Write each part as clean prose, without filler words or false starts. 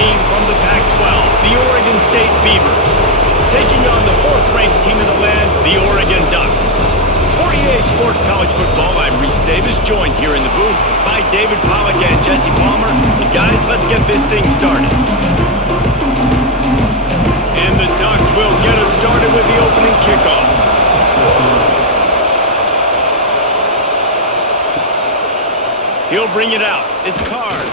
team from the Pac-12, the Oregon State Beavers, taking on the 4th-ranked team in the land, the Oregon Ducks. For EA Sports College Football, I'm Reese Davis, joined here in the booth by David Pollack and Jesse Palmer. And guys, let's get this thing started. And the Ducks will get us started with the opening kickoff. He'll bring it out. It's Card.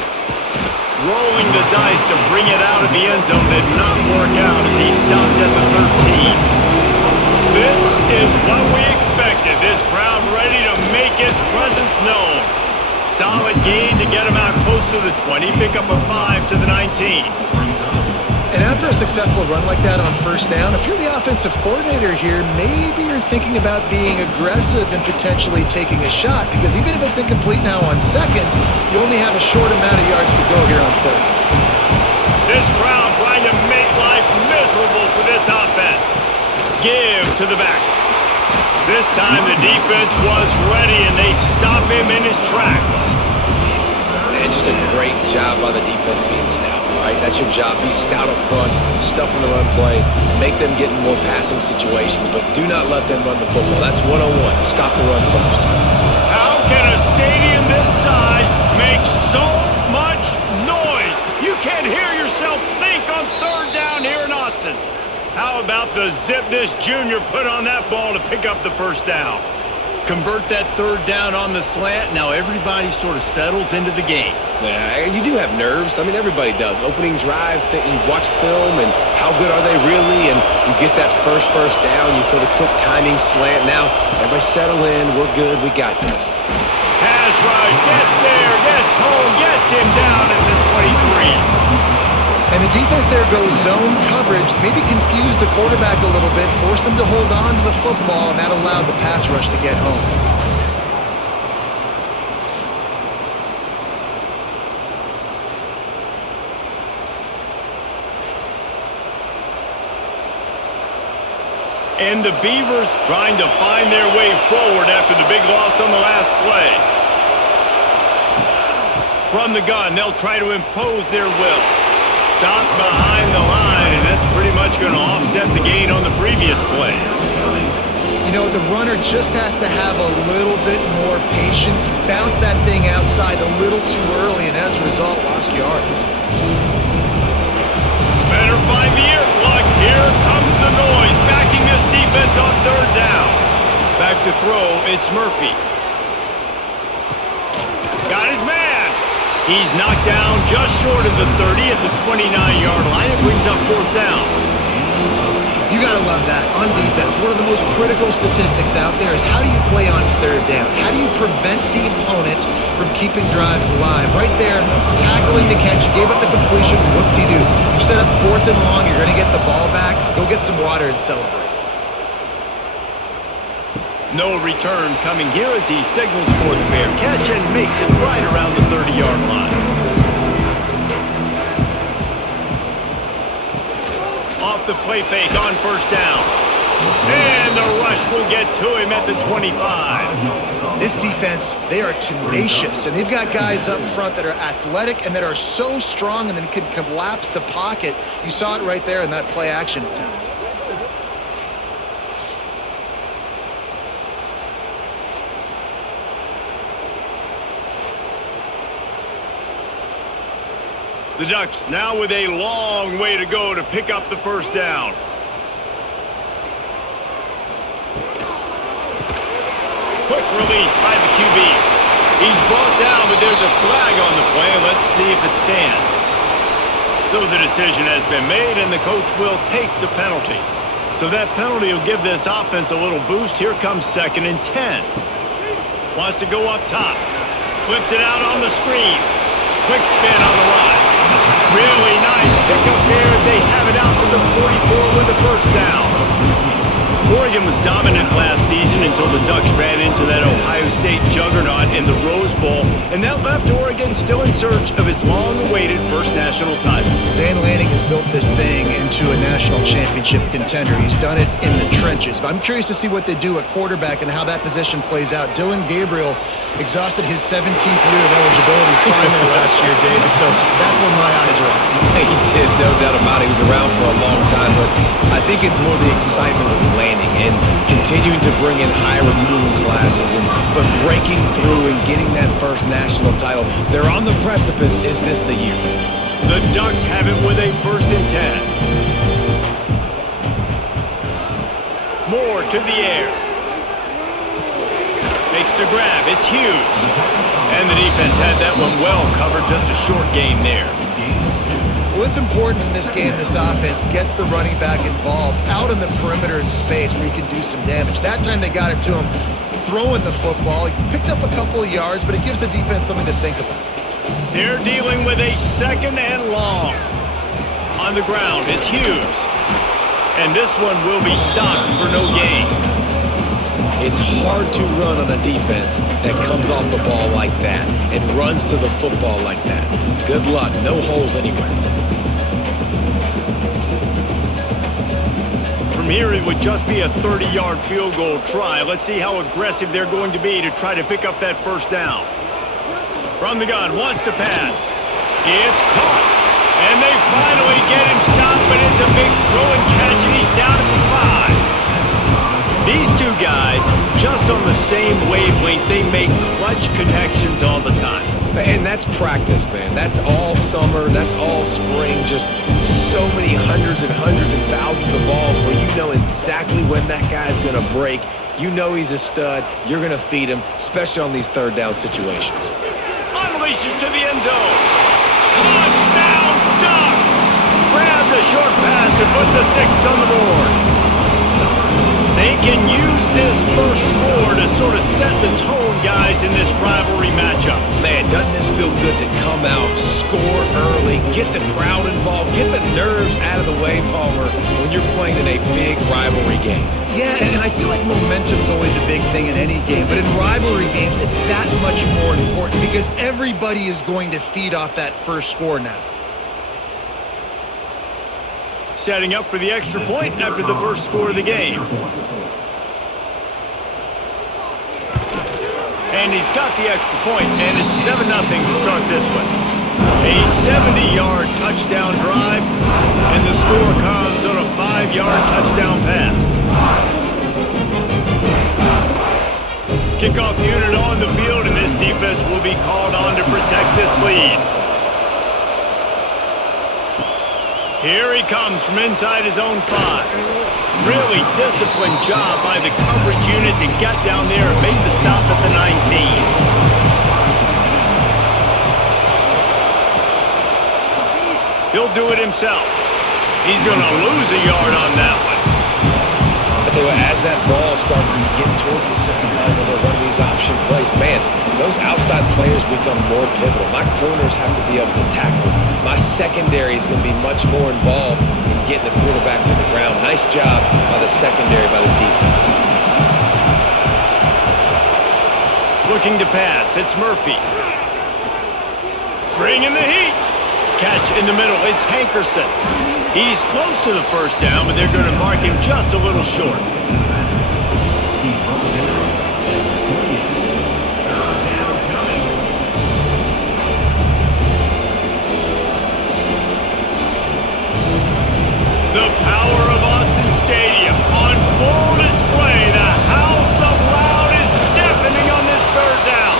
Rolling the dice to bring it out of the end zone did not work out as he stopped at the 13. This is what we expected. This crowd ready to make its presence known. Solid gain to get him out close to the 20. Pick up a 5 to the 19. And after a successful run like that on first down, if you're the offensive coordinator here, maybe you're thinking about being aggressive and potentially taking a shot, because even if it's incomplete now on second, you only have a short amount of yards to go here on third. This crowd trying to make life miserable for this offense. Give to the back. This time the defense was ready and they stop him in his tracks. And just a great job by the defense being stout, right? That's your job. Be stout up front, stuff in the run play, make them get in more passing situations, but do not let them run the football. That's one-on-one. Stop the run first. How can a stadium this size make so much noise? You can't hear yourself think on third down here in Autzen. How about the zip this junior put on that ball to pick up the first down? Convert that third down on the slant. Now everybody sort of settles into the game. Yeah, you do have nerves. I mean, everybody does. Opening drive, you've watched film, and how good are they really? And you get that first down. You throw the quick timing slant. Now, everybody settle in. We're good. We got this. Pass rush. Gets there. Gets home. Gets him down at the 23. And the defense there goes zone coverage, maybe confused the quarterback a little bit, forced him to hold on to the football, and that allowed the pass rush to get home. And the Beavers trying to find their way forward after the big loss on the last play. From the gun, they'll try to impose their will. Stop behind the line, and that's pretty much going to offset the gain on the previous play. You know, the runner just has to have a little bit more patience. Bounce that thing outside a little too early, and as a result, lost yards. Better find the earplugs. Here comes the noise, backing this defense on third down. Back to throw, it's Murphy. Got his man. He's knocked down just short of the 30 at the 29-yard line. It brings up fourth down. You got to love that. On defense, one of the most critical statistics out there is how do you play on third down? How do you prevent the opponent from keeping drives alive? Right there, tackling the catch. You gave up the completion. What do? You set up fourth and long. You're going to get the ball back. Go get some water and celebrate. No return coming here as he signals for the fair catch and makes it right around the 30-yard line. Off the play fake on first down. And the rush will get to him at the 25. This defense, they are tenacious, and they've got guys up front that are athletic and that are so strong and then can collapse the pocket. You saw it right there in that play action attempt. The Ducks now with a long way to go to pick up the first down. Quick release by the QB. He's brought down, but there's a flag on the play. Let's see if it stands. So the decision has been made, and the coach will take the penalty. So that penalty will give this offense a little boost. Here comes 2nd and 10. Wants to go up top. Flips it out on the screen. Quick spin on the run. Really nice pickup here as they have it out to the 44 with the first down. Oregon was dominant last season until the Ducks ran into that Ohio State juggernaut in the Rose Bowl. and that left Oregon still in search of its long-awaited first national title. Dan Lanning has built this thing into a national championship contender. He's done it in the trenches. But I'm curious to see what they do at quarterback and how that position plays out. Dylan Gabriel exhausted his 17th year of eligibility finally last year, David, so that's where my eyes are at. He did, no doubt about it. He was around for a long time, but I think it's more the excitement with Lanning and continuing to bring in high recruiting classes, but breaking through and getting that first national title. They're on the precipice. Is this the year? The Ducks have it with a 1st and 10. Moore to the air. Makes the grab. It's Hughes. And the defense had that one well covered. Just a short game there. Well, it's important in this game, this offense gets the running back involved out in the perimeter in space where he can do some damage. That time they got it to him throwing the football. He picked up a couple of yards, but it gives the defense something to think about. They're dealing with a 2nd and long. On the ground, it's Hughes. And this one will be stopped for no gain. It's hard to run on a defense that comes off the ball like that and runs to the football like that. Good luck. No holes anywhere. From here, it would just be a 30-yard field goal try. Let's see how aggressive they're going to be to try to pick up that first down. From the gun, wants to pass. It's caught. And they finally get him stopped, but it's a big throw and catch, and he's down at the 5. These two guys, just on the same wavelength, they make clutch connections all the time. And that's practice, man. That's all summer. That's all spring. Just so many hundreds and thousands of balls where you know exactly when that guy's going to break. You know he's a stud. You're going to feed him, especially on these 3rd down situations. Unleashes to the end zone. Touchdown, Ducks! Grab the short pass to put the 6 on the board. They can use this first score to sort of set the tone, guys, in this rivalry matchup. Man, doesn't this feel good to come out, score early, get the crowd involved, get the nerves out of the way, Palmer, when you're playing in a big rivalry game? Yeah, and I feel like momentum's always a big thing in any game, but in rivalry games, it's that much more important because everybody is going to feed off that first score now. Setting up for the extra point after the first score of the game. And he's got the extra point, and it's 7-0 to start this one. A 70-yard touchdown drive, and the score comes on a 5-yard touchdown pass. Kickoff unit on the field, and this defense will be called on to protect this lead. Here he comes from inside his own 5. Really disciplined job by the coverage unit to get down there and make the stop at the 19. He'll do it himself. He's going to lose a yard on that one. I tell you what, as that ball started to get towards the sideline when they're running these option plays, man, those outside players become more pivotal. My corners have to be able to tackle. My secondary is going to be much more involved in getting the quarterback to the ground. Nice job by the secondary, by this defense. Looking to pass, it's Murphy. Bringing the heat. Catch in the middle, it's Hankerson. He's close to the first down, but they're going to mark him just a little short. The power of Autzen Stadium on full display. The house of loud is deafening on this 3rd down.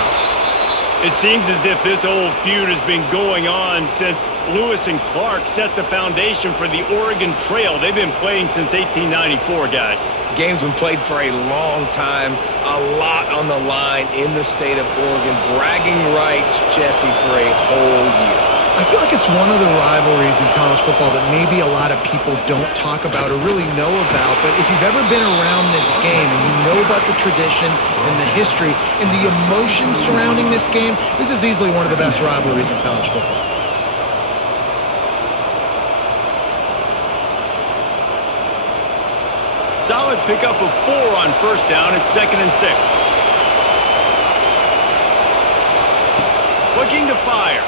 It seems as if this old feud has been going on since Lewis and Clark set the foundation for the Oregon Trail. They've been playing since 1894, guys. Game's been played for a long time, a lot on the line in the state of Oregon. Bragging rights, Jesse, for a whole year. I feel like it's one of the rivalries in college football that maybe a lot of people don't talk about or really know about, but if you've ever been around this game and you know about the tradition and the history and the emotions surrounding this game, this is easily one of the best rivalries in college football. Solid pickup of 4 on first down. It's 2nd and 6. looking to fire.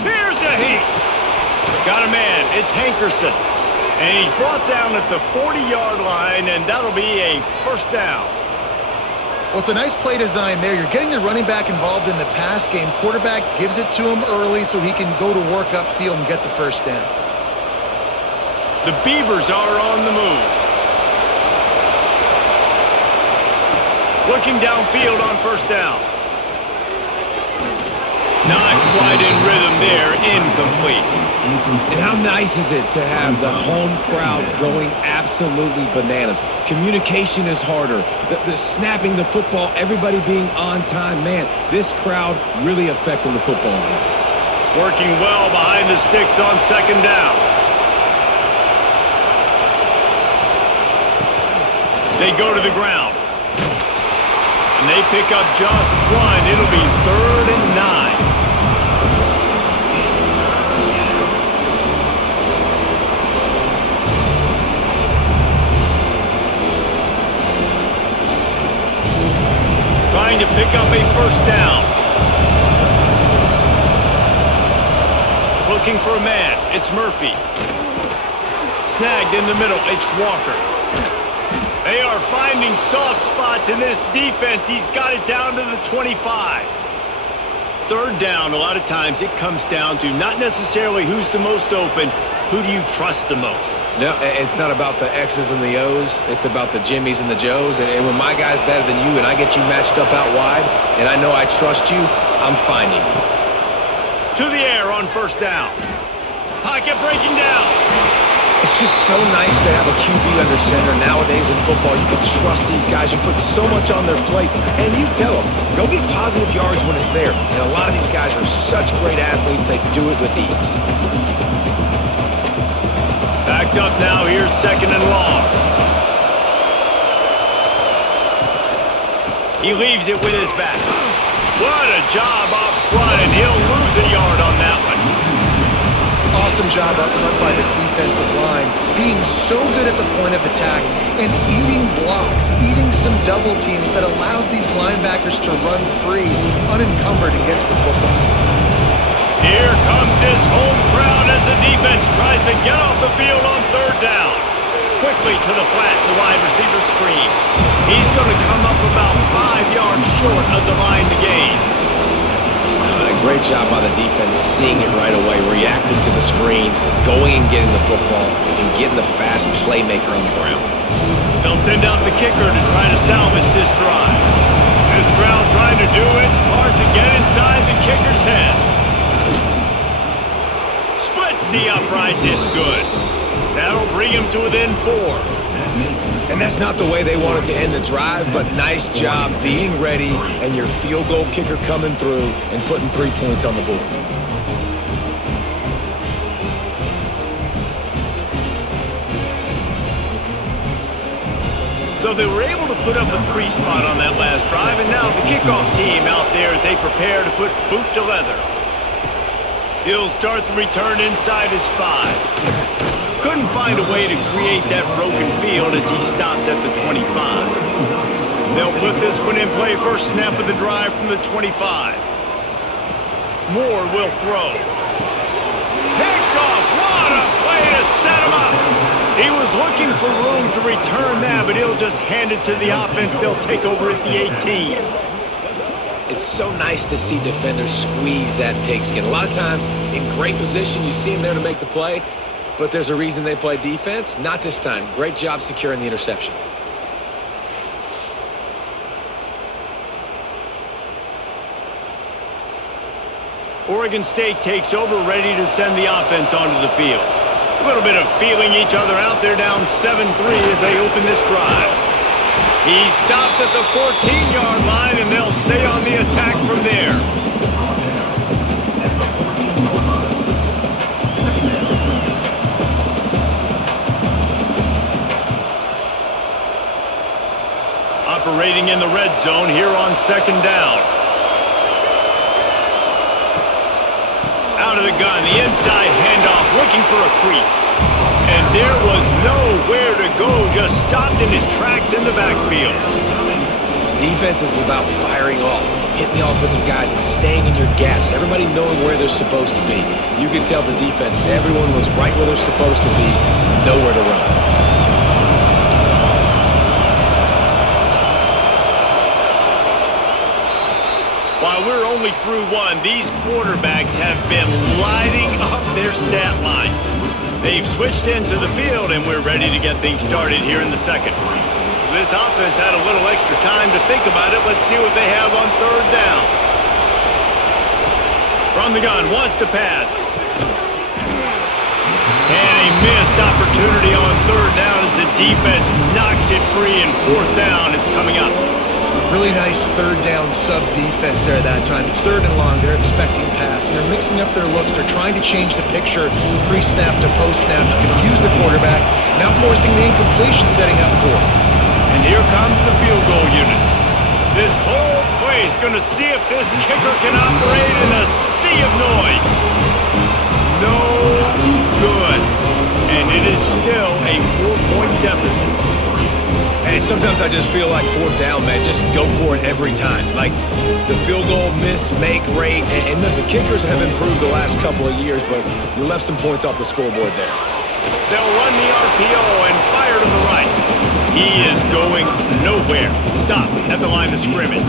Here's a heat. Got a man. It's Hankerson. And he's brought down at the 40-yard line, and that'll be a first down. Well, it's a nice play design there. You're getting the running back involved in the pass game. Quarterback gives it to him early so he can go to work upfield and get the first down. The Beavers are on the move. Looking downfield on first down. Not quite in rhythm there. Incomplete. And how nice is it to have the home crowd going absolutely bananas? Communication is harder. The snapping the football, everybody being on time. Man, this crowd really affecting the football game. Working well behind the sticks on second down. They go to the ground. And they pick up just one. It'll be 3rd and 9. Trying to pick up a first down. Looking for a man. It's Murphy. Snagged in the middle. It's Walker. They are finding soft spots in this defense. He's got it down to the 25. Third down, a lot of times it comes down to not necessarily who's the most open, who do you trust the most? No, it's not about the X's and the O's. It's about the Jimmies and the Joes. And when my guy's better than you and I get you matched up out wide and I know I trust you, I'm finding you. To the air on first down. Pocket breaking down. It's just so nice to have a QB under center. Nowadays in football, you can trust these guys. You put so much on their plate, and you tell them, go get positive yards when it's there. And a lot of these guys are such great athletes, they do it with ease. Backed up now, here's 2nd and long. He leaves it with his back. What a job up front, and he'll lose a yard on that one. Awesome job up front by this defensive line, being so good at the point of attack and eating blocks, eating some double teams that allows these linebackers to run free, unencumbered, and get to the football. Here comes his home crowd as the defense tries to get off the field on 3rd down. Quickly to the flat, the wide receiver screen. He's going to come up about 5 yards short of the line to gain. A great job by the defense, seeing it right away, reacting to the screen, going and getting the football, and getting the fast playmaker on the ground. They'll send out the kicker to try to salvage this drive. This crowd trying to do its part to get inside the kicker's head. Splits the uprights, it's good. That'll bring him to within 4. And that's not the way they wanted to end the drive, but nice job being ready and your field goal kicker coming through and putting 3 points on the board. So they were able to put up a 3 spot on that last drive, and now the kickoff team out there as they prepare to put boot to leather. He'll start the return inside his 5. Couldn't find a way to create that broken field as he stopped at the 25. They'll put this one in play, first snap of the drive from the 25. Moore will throw. Picked off. What a play to set him up. He was looking for room to return that, but he'll just hand it to the offense. They'll take over at the 18. It's so nice to see defenders squeeze that pigskin. A lot of times in great position, you see him there to make the play. But there's a reason they play defense. Not this time. Great job securing the interception. Oregon State takes over, ready to send the offense onto the field. A little bit of feeling each other out there, down 7-3 as they open this drive. He stopped at the 14-yard line, and they'll stay on the attack from there. Operating in the red zone here on 2nd down. Out of the gun, the inside handoff, looking for a crease. And there was nowhere to go, just stopped in his tracks in the backfield. Defense is about firing off. hitting the offensive guys and staying in your gaps, everybody knowing where they're supposed to be. You can tell the defense, everyone was right where they're supposed to be, nowhere to run. While we're only through one, these quarterbacks have been lighting up their stat lines. They've switched into the field, and we're ready to get things started here in the second. This offense had a little extra time to think about it. Let's see what they have on third down. From the gun, wants to pass. And a missed opportunity on third down as the defense knocks it free, and fourth down is coming up. Really nice third down sub-defense there that time. It's third and long. They're expecting pass. And they're mixing up their looks. They're trying to change the picture pre-snap to post-snap to confuse the quarterback. Now forcing the incompletion, setting up fourth. And here comes the field goal unit. This whole play is going to see if this kicker can operate in a sea of noise. No good. And it is still a 4-point deficit. And sometimes I just feel like fourth down, man, just go for it every time. Like the field goal miss-make rate. And listen, kickers have improved the last couple of years, but you left some points off the scoreboard there. They'll run the RPO and fire to the right. He is going nowhere. Stop at the line of scrimmage.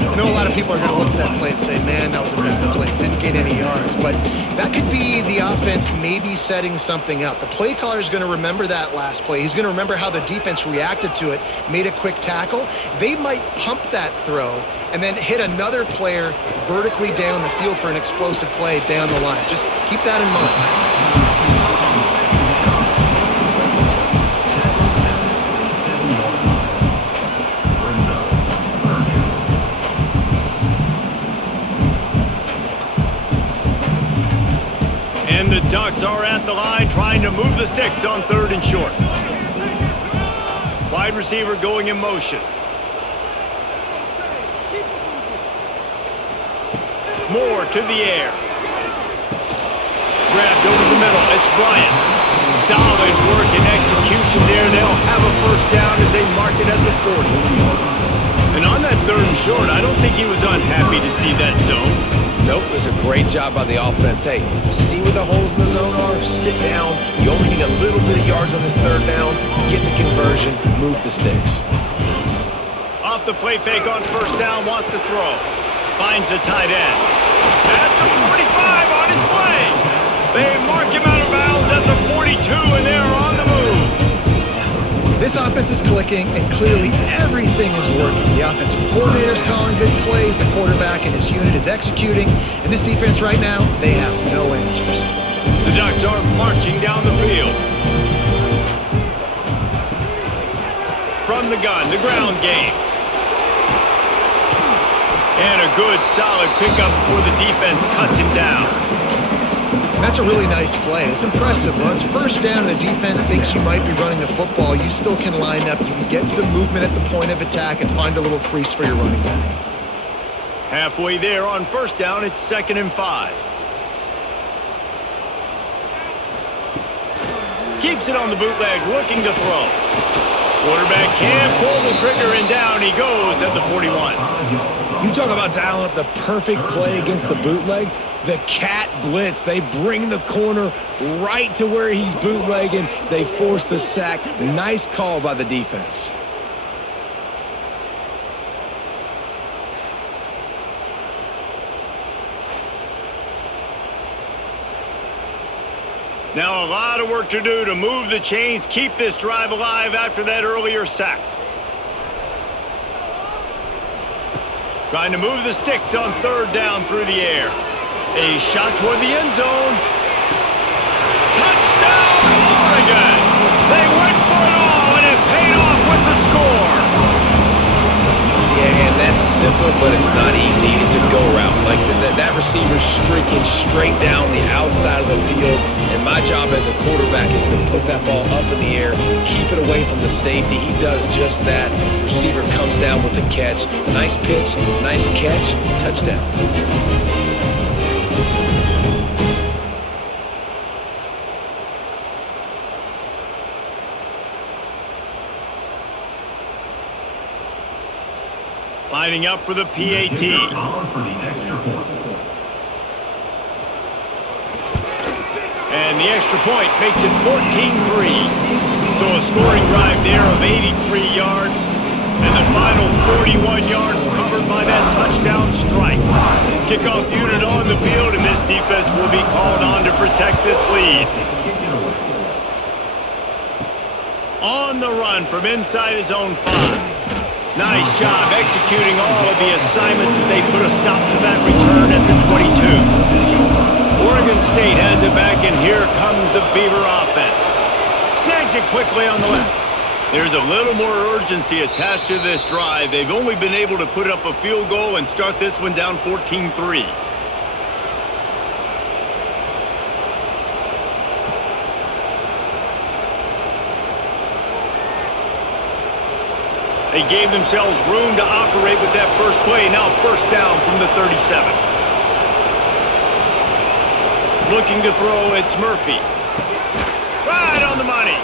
I know a lot of people are going to look at that play and say, man, that was a bad play. Didn't get any yards. But that could be the offense maybe setting something up. The play caller is going to remember that last play. He's going to remember how the defense reacted to it, made a quick tackle. They might pump that throw and then hit another player vertically down the field for an explosive play down the line. Just keep that in mind. And the Ducks are at the line trying to move the sticks on third and short. Wide receiver going in motion. Moore to the air. Grabbed over the middle. It's Bryant. Solid work and execution there. They'll have a first down as they mark it at the 40. And on that third and short, I don't think he was unhappy to see that zone. Nope, it was a great job by the offense. Hey, see where the holes in the zone are? Sit down. You only need a little bit of yards on this third down. Get the conversion. Move the sticks. Off the play fake on first down, wants to throw. Finds the tight end. At the 45 on his way. They mark him out of bounds at the 42, and they're on the move. This offense is clicking, and clearly everything is working. The offensive coordinator's calling good plays, the quarterback and his unit is executing, and this defense right now, they have no answers. The Ducks are marching down the field. From the gun, the ground game. And a good, solid pickup before the defense cuts him down. That's a really nice play. It's impressive. When it's first down and the defense thinks you might be running the football, you still can line up. You can get some movement at the point of attack and find a little crease for your running back. Halfway there on first down, it's 2nd and 5. Keeps it on the bootleg, looking to throw. Quarterback can't pull the trigger, and down he goes at the 41. You talk about dialing up the perfect play against the bootleg. The cat blitz. They bring the corner right to where he's bootlegging. They force the sack. Nice call by the defense. Now a lot of work to do to move the chains, keep this drive alive after that earlier sack. Trying to move the sticks on third down through the air. A shot toward the end zone. Touchdown, Oregon! They went for it all, and it paid off with the score. Yeah, and that's simple, but it's not easy. It's a go route. Like that receiver's streaking straight down the outside of the field, and my job as a quarterback is to put that ball up in the air, keep it away from the safety. He does just that. Receiver comes down with the catch. Nice pitch, nice catch, touchdown. Lining up for the PAT. And the extra point makes it 14-3. So a scoring drive there of 83 yards. And the final 41 yards covered by that touchdown strike. Kickoff unit on the field, and this defense will be called on to protect this lead. On the run from inside his own 5. Nice job executing all of the assignments as they put a stop to that return at the 22. Oregon State has it back, and here comes the Beaver offense. Snags it quickly on the left. There's a little more urgency attached to this drive. They've only been able to put up a field goal and start this one down 14-3. They gave themselves room to operate with that first play. Now first down from the 37. Looking to throw, it's Murphy. Right on the money.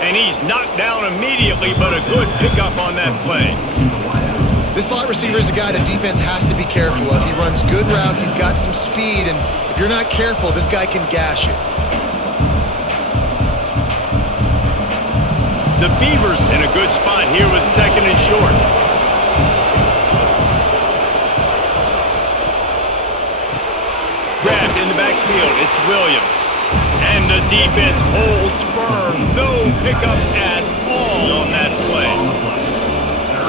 And he's knocked down immediately, but a good pickup on that play. This slot receiver is a guy the defense has to be careful of. He runs good routes, he's got some speed, and if you're not careful, this guy can gash you. The Beavers in a good spot here with second and short. Grabbed in the backfield, it's Williams. And the defense holds firm. No pickup at all on that play.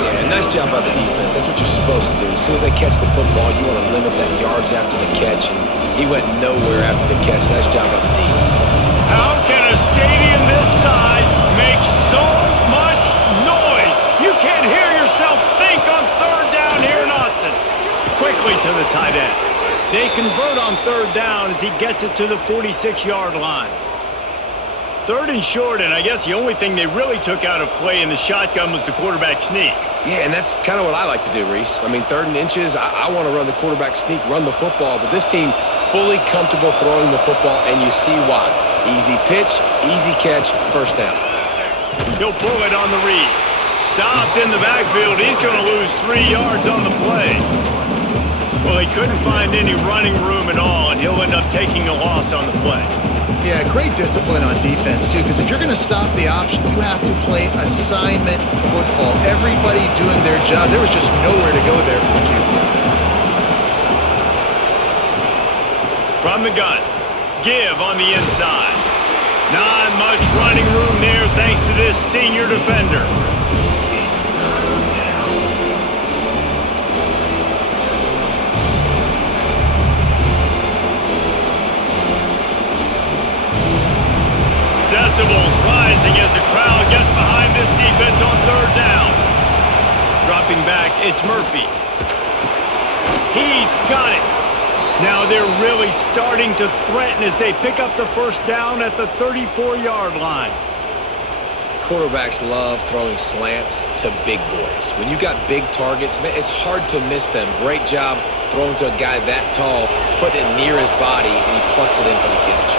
Yeah, nice job by the defense. That's what you're supposed to do. As soon as they catch the football, you want to limit that yards after the catch. And he went nowhere after the catch. Nice job by the D. How can a stadium this size make so much noise? You can't hear yourself think on third down here in Autzen. Quickly to the tight end. They convert on third down as he gets it to the 46-yard line. Third and short, and I guess the only thing they really took out of play in the shotgun was the quarterback sneak. Yeah, and that's kind of what I like to do, Reese. I mean, third and inches, I want to run the quarterback sneak, run the football, but this team fully comfortable throwing the football, and you see why. Easy pitch, easy catch, first down. He'll pull it on the read. Stopped in the backfield. He's going to lose 3 yards on the play. Well, he couldn't find any running room at all, and he'll end up taking a loss on the play. Yeah, great discipline on defense, too, because if you're going to stop the option, you have to play assignment football. Everybody doing their job. There was just nowhere to go there for the QB. From the gun, give on the inside. Not much running room there thanks to this senior defender. Decibels rising as the crowd gets behind this defense on third down. Dropping back, it's Murphy. He's got it. Now they're really starting to threaten as they pick up the first down at the 34-yard line. Quarterbacks love throwing slants to big boys. When you got big targets, man, it's hard to miss them. Great job throwing to a guy that tall, putting it near his body, and he plucks it in for the catch.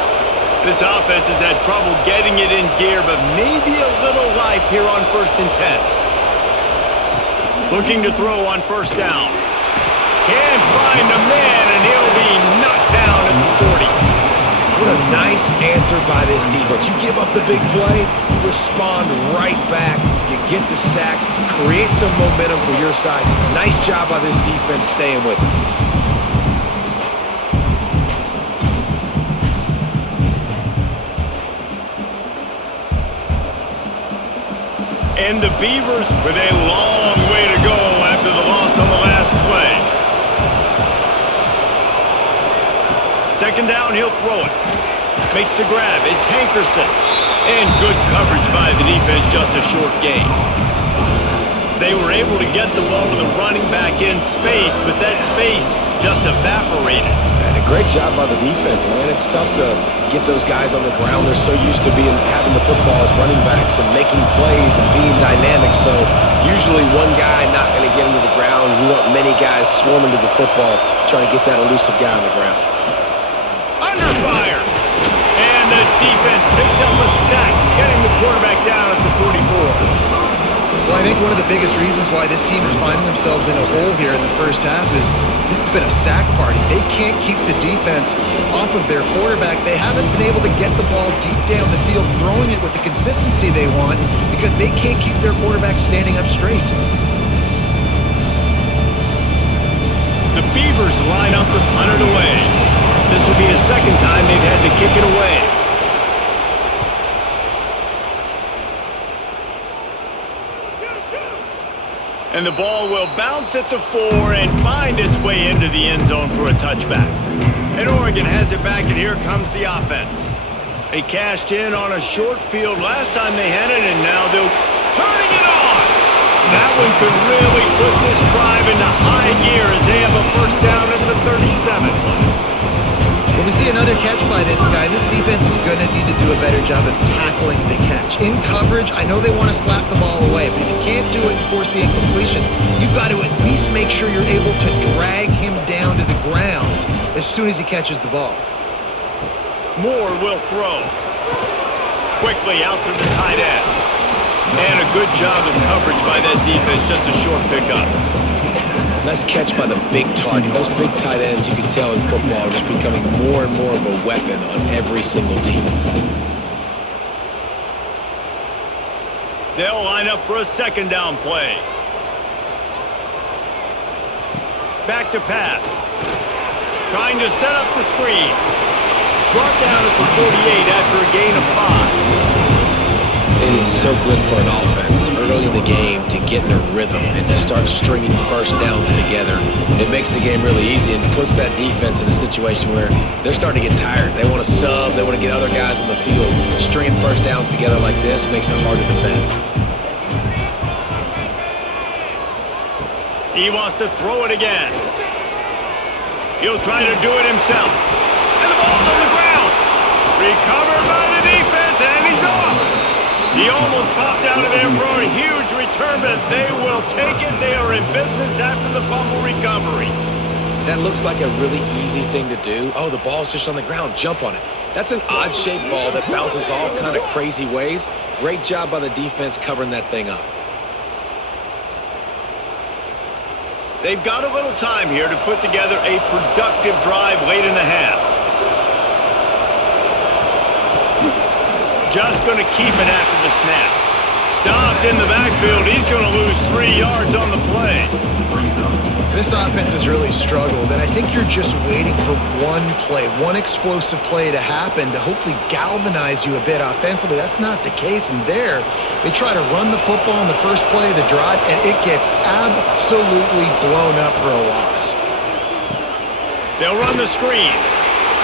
This offense has had trouble getting it in gear, but maybe a little life here on 1st and 10. Looking to throw on first down. Can't find a man, and he'll be knocked down at the 40. What a nice answer by this defense. You give up the big play, you respond right back, you get the sack, create some momentum for your side. Nice job by this defense staying with it. And the Beavers with a long way to go after the loss on the last play. Second down, he'll throw it. Makes the grab. It's Hankerson. And good coverage by the defense, just a short gain. They were able to get the ball to the running back in space, but that space just evaporated. And a great job by the defense, man. It's tough to get those guys on the ground. They're so used to having the football as running backs and making plays and being dynamic. So usually one guy not going to get into the ground. We want many guys swarming to the football, trying to get that elusive guy on the ground. Under fire. And the defense picks up a sack, getting the quarterback down at the 44. Well, I think one of the biggest reasons why this team is finding themselves in a hole here in the first half is this has been a sack party. They can't keep the defense off of their quarterback. They haven't been able to get the ball deep down the field, throwing it with the consistency they want because they can't keep their quarterback standing up straight. The Beavers line up to punt it away. This will be the second time they've had to kick it away. And the ball will bounce at the 4 and find its way into the end zone for a touchback. And Oregon has it back, and here comes the offense. They cashed in on a short field last time they had it, and now they're turning it on. That one could really put this drive into high gear as they have a first down at the 37. When we see another catch by this guy, this defense is going to need to do a better job of tackling the catch. In coverage, I know they want to slap the ball away, but if you can't do it and force the incompletion, you've got to at least make sure you're able to drag him down to the ground as soon as he catches the ball. Moore will throw. Quickly out to the tight end. And a good job of coverage by that defense, just a short pickup. Nice catch by the big target. Those big tight ends, you can tell in football, are just becoming more and more of a weapon on every single team. They'll line up for a second down play. Back to pass. Trying to set up the screen. Brought down at the 48 after a gain of 5. It is so good for an offense early in the game to get in a rhythm and to start stringing first downs together. It makes the game really easy and puts that defense in a situation where they're starting to get tired. They want to sub. They want to get other guys on the field. Stringing first downs together like this makes it hard to defend. He wants to throw it again. He'll try to do it himself. And the ball's on the ground. Recovered by the defense, and he's off. He almost popped out of there for a huge return, but they will take it. They are in business after the fumble recovery. That looks like a really easy thing to do. Oh, the ball's just on the ground. Jump on it. That's an odd-shaped ball that bounces all kind of crazy ways. Great job by the defense covering that thing up. They've got a little time here to put together a productive drive late in the half. Just going to keep it after the snap. Stopped in the backfield. He's going to lose 3 yards on the play. This offense has really struggled, and I think you're just waiting for one play, one explosive play to happen to hopefully galvanize you a bit offensively. That's not the case, and there they try to run the football in the first play of the drive, and it gets absolutely blown up for a loss. They'll run the screen.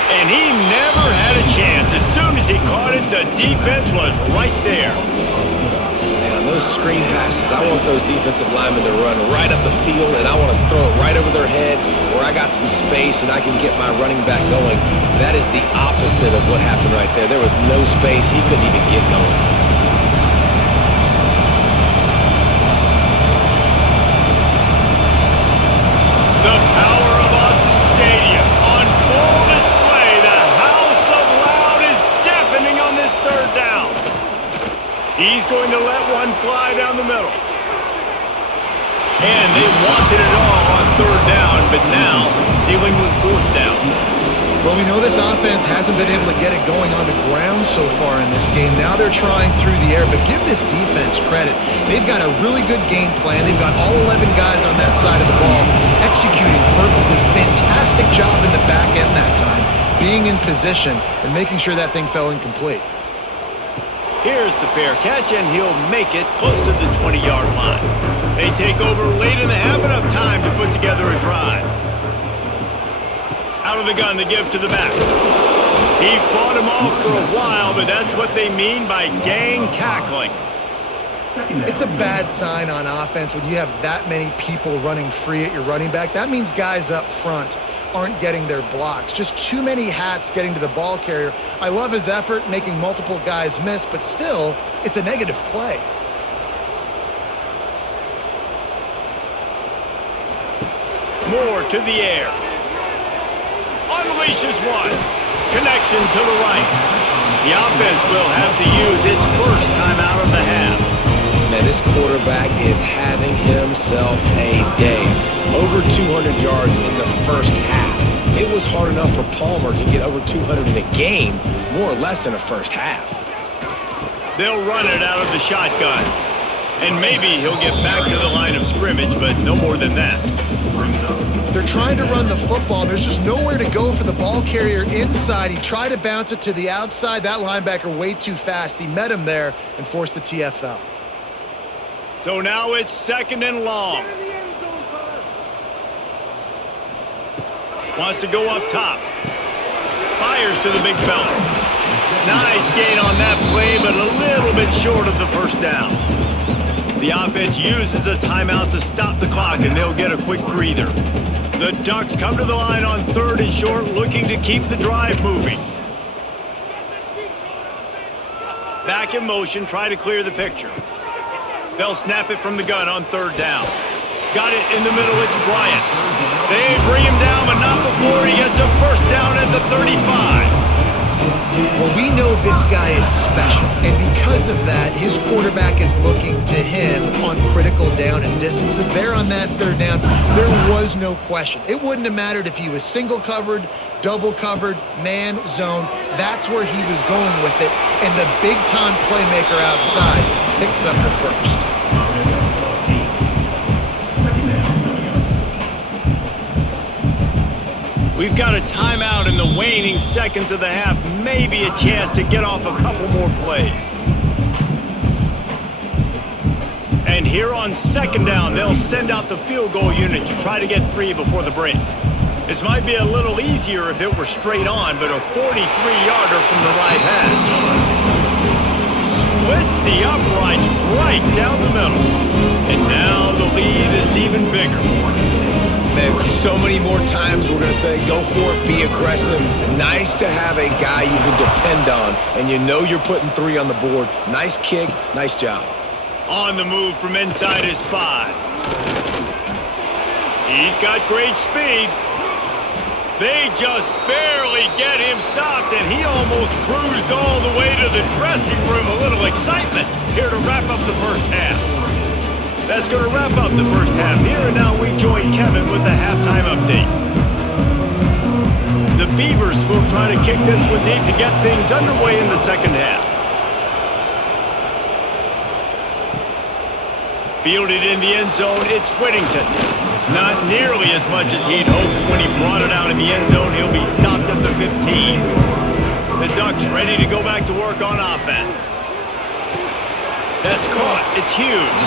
And he never had a chance. As soon as he caught it, the defense was right there. Man, on those screen passes, I want those defensive linemen to run right up the field, and I want to throw it right over their head where I got some space and I can get my running back going. That is the opposite of what happened right there. There was no space. He couldn't even get going. The power of Autzen Stadium on full display. Third down. He's going to let one fly down the middle. And they wanted it all on third down, but now dealing with fourth down. Well, we know this offense hasn't been able to get it going on the ground so far in this game. Now they're trying through the air, but give this defense credit. They've got a really good game plan. They've got all 11 guys on that side of the ball executing perfectly. Fantastic job in the back end that time, being in position and making sure that thing fell incomplete. Here's the fair catch, and he'll make it close to the 20-yard line. They take over late in the half, enough time to put together a drive. Out of the gun to give to the back. He fought him off for a while, but that's what they mean by gang tackling. It's a bad sign on offense when you have that many people running free at your running back. That means guys up front aren't getting their blocks. Just too many hats getting to the ball carrier. I love his effort, making multiple guys miss, but still, it's a negative play. Moore to the air. Unleashes one. Connection to the right. The offense will have to use its first time out of the half. man, this quarterback is having himself a day. Over 200 yards in the first half. It was hard enough for Palmer to get over 200 in a game, more or less in a first half. They'll run it out of the shotgun. And maybe he'll get back to the line of scrimmage, but no more than that. They're trying to run the football. There's just nowhere to go for the ball carrier inside. He tried to bounce it to the outside. That linebacker way too fast. He met him there and forced the TFL. So now it's 2nd and long. Wants to go up top. Fires to the big fella. Nice gain on that play, but a little bit short of the first down. The offense uses a timeout to stop the clock, and they'll get a quick breather. The Ducks come to the line on 3rd and short, looking to keep the drive moving. Back in motion, try to clear the picture. They'll snap it from the gun on 3rd down. Got it in the middle, it's Bryant. They bring him down, but not before he gets a first down at the 35. Well, we know this guy is special, and because of that, his quarterback is looking to him on critical down and distances. There on that 3rd down, there was no question. It wouldn't have mattered if he was single covered, double covered, man, zone. That's where he was going with it, and the big-time playmaker outside picks up the first. We've got a timeout in the waning seconds of the half. Maybe a chance to get off a couple more plays. And here on 2nd down, they'll send out the field goal unit to try to get 3 before the break. This might be a little easier if it were straight on, but a 43-yarder from the right hash. Splits the uprights right down the middle. And now the lead is even bigger. Man, so many more times we're going to say, go for it, be aggressive. Nice to have a guy you can depend on, and you know you're putting 3 on the board. Nice kick, nice job. On the move from inside his 5. He's got great speed. They just barely get him stopped, and he almost cruised all the way to the dressing room. A little excitement here to wrap up the first half. That's going to wrap up the first half here, and now we join Kevin with the halftime update. The Beavers will try to kick this with need to get things underway in the second half. Fielded in the end zone, it's Whittington. Not nearly as much as he'd hoped when he brought it out in the end zone. He'll be stopped at the 15. The Ducks ready to go back to work on offense. That's caught. It's Hughes.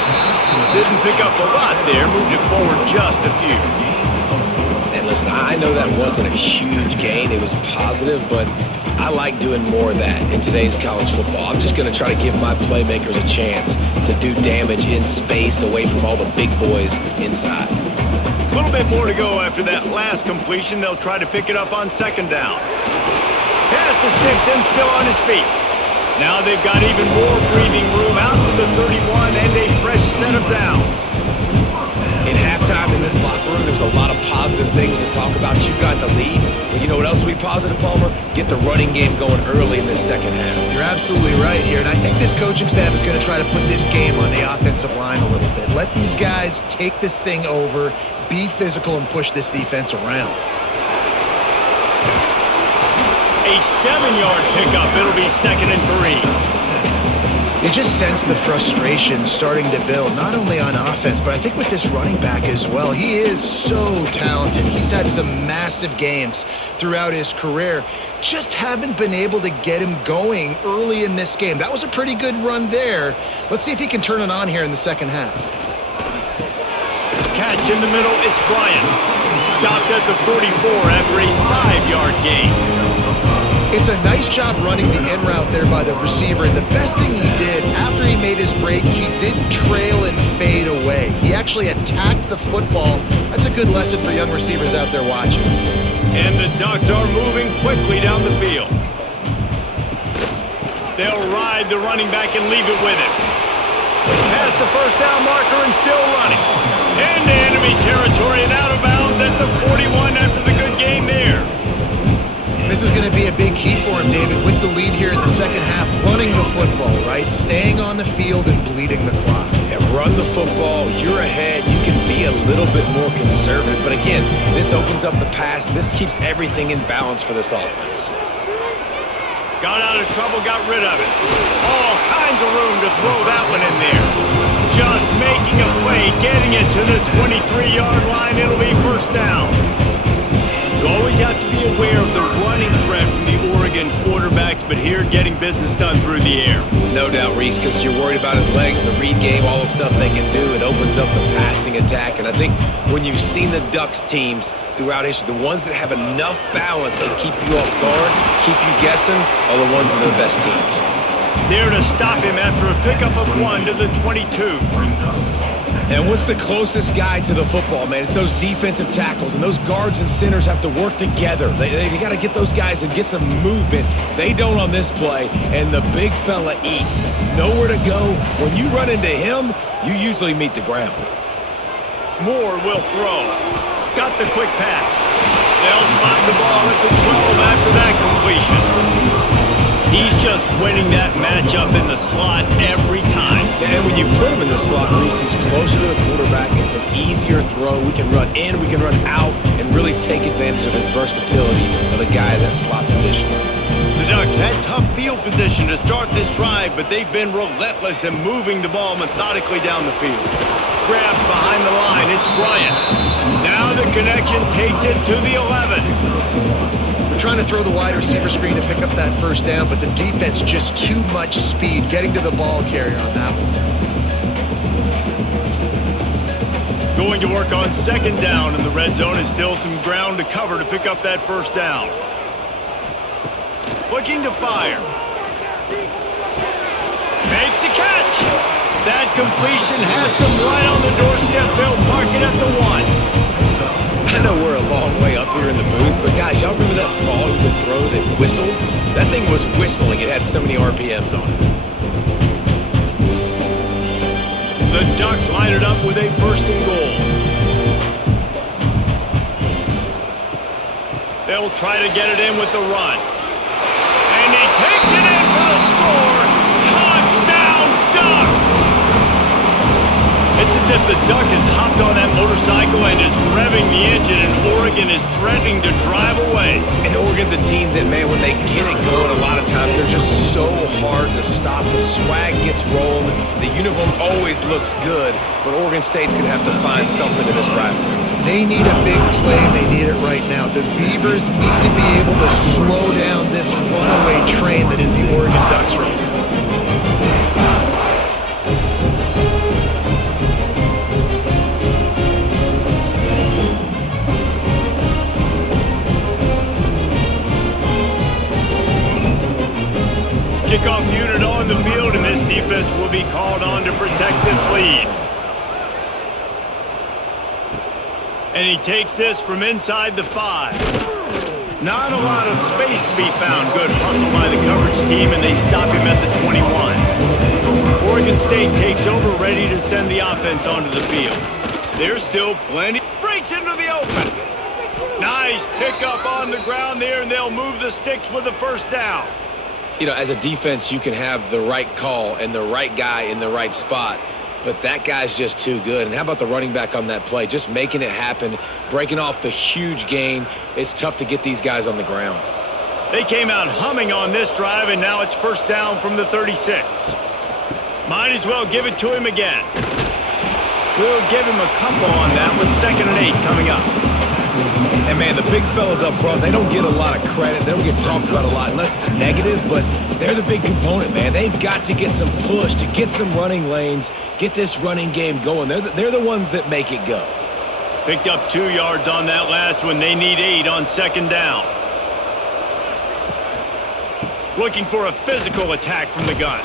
Didn't pick up a lot there. Moved it forward just a few. And listen, I know that wasn't a huge gain. It was positive, but I like doing more of that in today's college football. I'm just going to try to give my playmakers a chance to do damage in space away from all the big boys inside. A little bit more to go after that last completion. They'll try to pick it up on 2nd down. Pass to sticks and still on his feet. Now they've got even more breathing room out to the 31 and a fresh set of downs. In halftime in this locker room, there's a lot of positive things to talk about. You got the lead, but you know what else will be positive, Palmer? Get the running game going early in this second half. You're absolutely right here, and I think this coaching staff is going to try to put this game on the offensive line a little bit. Let these guys take this thing over, be physical, and push this defense around. A 7-yard pickup. It'll be 2nd and 3. You just sense the frustration starting to build, not only on offense, but I think with this running back as well. He is so talented. He's had some massive games throughout his career. Just haven't been able to get him going early in this game. That was a pretty good run there. Let's see if he can turn it on here in the second half. Catch in the middle. It's Bryant. Stopped at the 44 after a 5-yard gain. It's a nice job running the in route there by the receiver, and the best thing he did after he made his break, he didn't trail and fade away. He actually attacked the football. That's a good lesson for young receivers out there watching. And the Ducks are moving quickly down the field. They'll ride the running back and leave it with him. Past the first down marker and still running. Into enemy territory and out of bounds at the 41 after the good gain there. This is going to be a big key for him, David, with the lead here in the second half, running the football, right? Staying on the field and bleeding the clock. ahead, you can be a little bit more conservative. But again, this opens up the pass. This keeps everything in balance for this offense. Got out of trouble, got rid of it. All kinds of room to throw that one in there. Just making a play, getting it to the 23-yard line. It'll be first down. You always have to be aware of the running threat from the Oregon quarterbacks, but here getting business done through the air. No doubt, Reese, because you're worried about his legs, the read game, all the stuff they can do. It opens up the passing attack. And I think when you've seen the Ducks teams throughout history, the ones that have enough balance to keep you off guard, keep you guessing, are the ones that are the best teams. There to stop him after a pickup of 1 to the 22. And what's the closest guy to the football, man? It's those defensive tackles, and those guards and centers have to work together. They got to get those guys and get some movement. They don't on this play, and the big fella eats. Nowhere to go. When you run into him, you usually meet the ground. Moore will throw. Got the quick pass. They'll spot the ball at the 12 after that completion. He's just winning that matchup in the slot every time. And when you put him in the slot, Reese, he's closer to the quarterback. It's an easier throw. We can run in, we can run out, and really take advantage of his versatility of the guy in that slot position. The Ducks had tough field position to start this drive, but they've been relentless in moving the ball methodically down the field. Grabbed behind the line, it's Bryant. Now the connection takes it to the 11. Trying to throw the wide receiver screen to pick up that first down, but the defense just too much speed getting to the ball carrier on that one. Going to work on second down, and the red zone is still some ground to cover to pick up that first down. Looking to fire. Makes the catch. That completion has them right on the doorstep. They'll mark it at the 1. I know we're a long way up here in the booth, but guys, y'all remember that ball you could throw that whistled? That thing was whistling. It had so many RPMs on it. The Ducks line it up with a first and goal. They'll try to get it in with the run. And he takes it in for the score. Touchdown, Ducks! It's as if the Duck has hopped on that motorcycle and is revving the engine, and Oregon is threatening to drive away. And Oregon's a team that, man, when they get it going, a lot of times they're just so hard to stop. The swag gets rolled. The uniform always looks good, but Oregon State's going to have to find something in this rivalry. They need a big play, and they need it right now. The Beavers need to be able to slow down this runaway train that is the Oregon Ducks right now. Kickoff unit on the field, and this defense will be called on to protect this lead. And he takes this from inside the 5. Not a lot of space to be found. Good hustle by the coverage team, and they stop him at the 21. Oregon State takes over, ready to send the offense onto the field. There's still plenty. Breaks into the open. Nice pickup on the ground there, and they'll move the sticks with the first down. You know, as a defense, you can have the right call and the right guy in the right spot, but that guy's just too good. And how about the running back on that play? Just making it happen, breaking off the huge gain. It's tough to get these guys on the ground. They came out humming on this drive, and now it's first down from the 36. Might as well give it to him again. We'll give him a couple on that with 2nd and 8 coming up. And, man, the big fellas up front, they don't get a lot of credit. They don't get talked about a lot unless it's negative, but they're the big component, man. They've got to get some push, to get some running lanes, get this running game going. They're the ones that make it go. Picked up 2 yards on that last one. They need 8 on second down. Looking for a physical attack from the gun.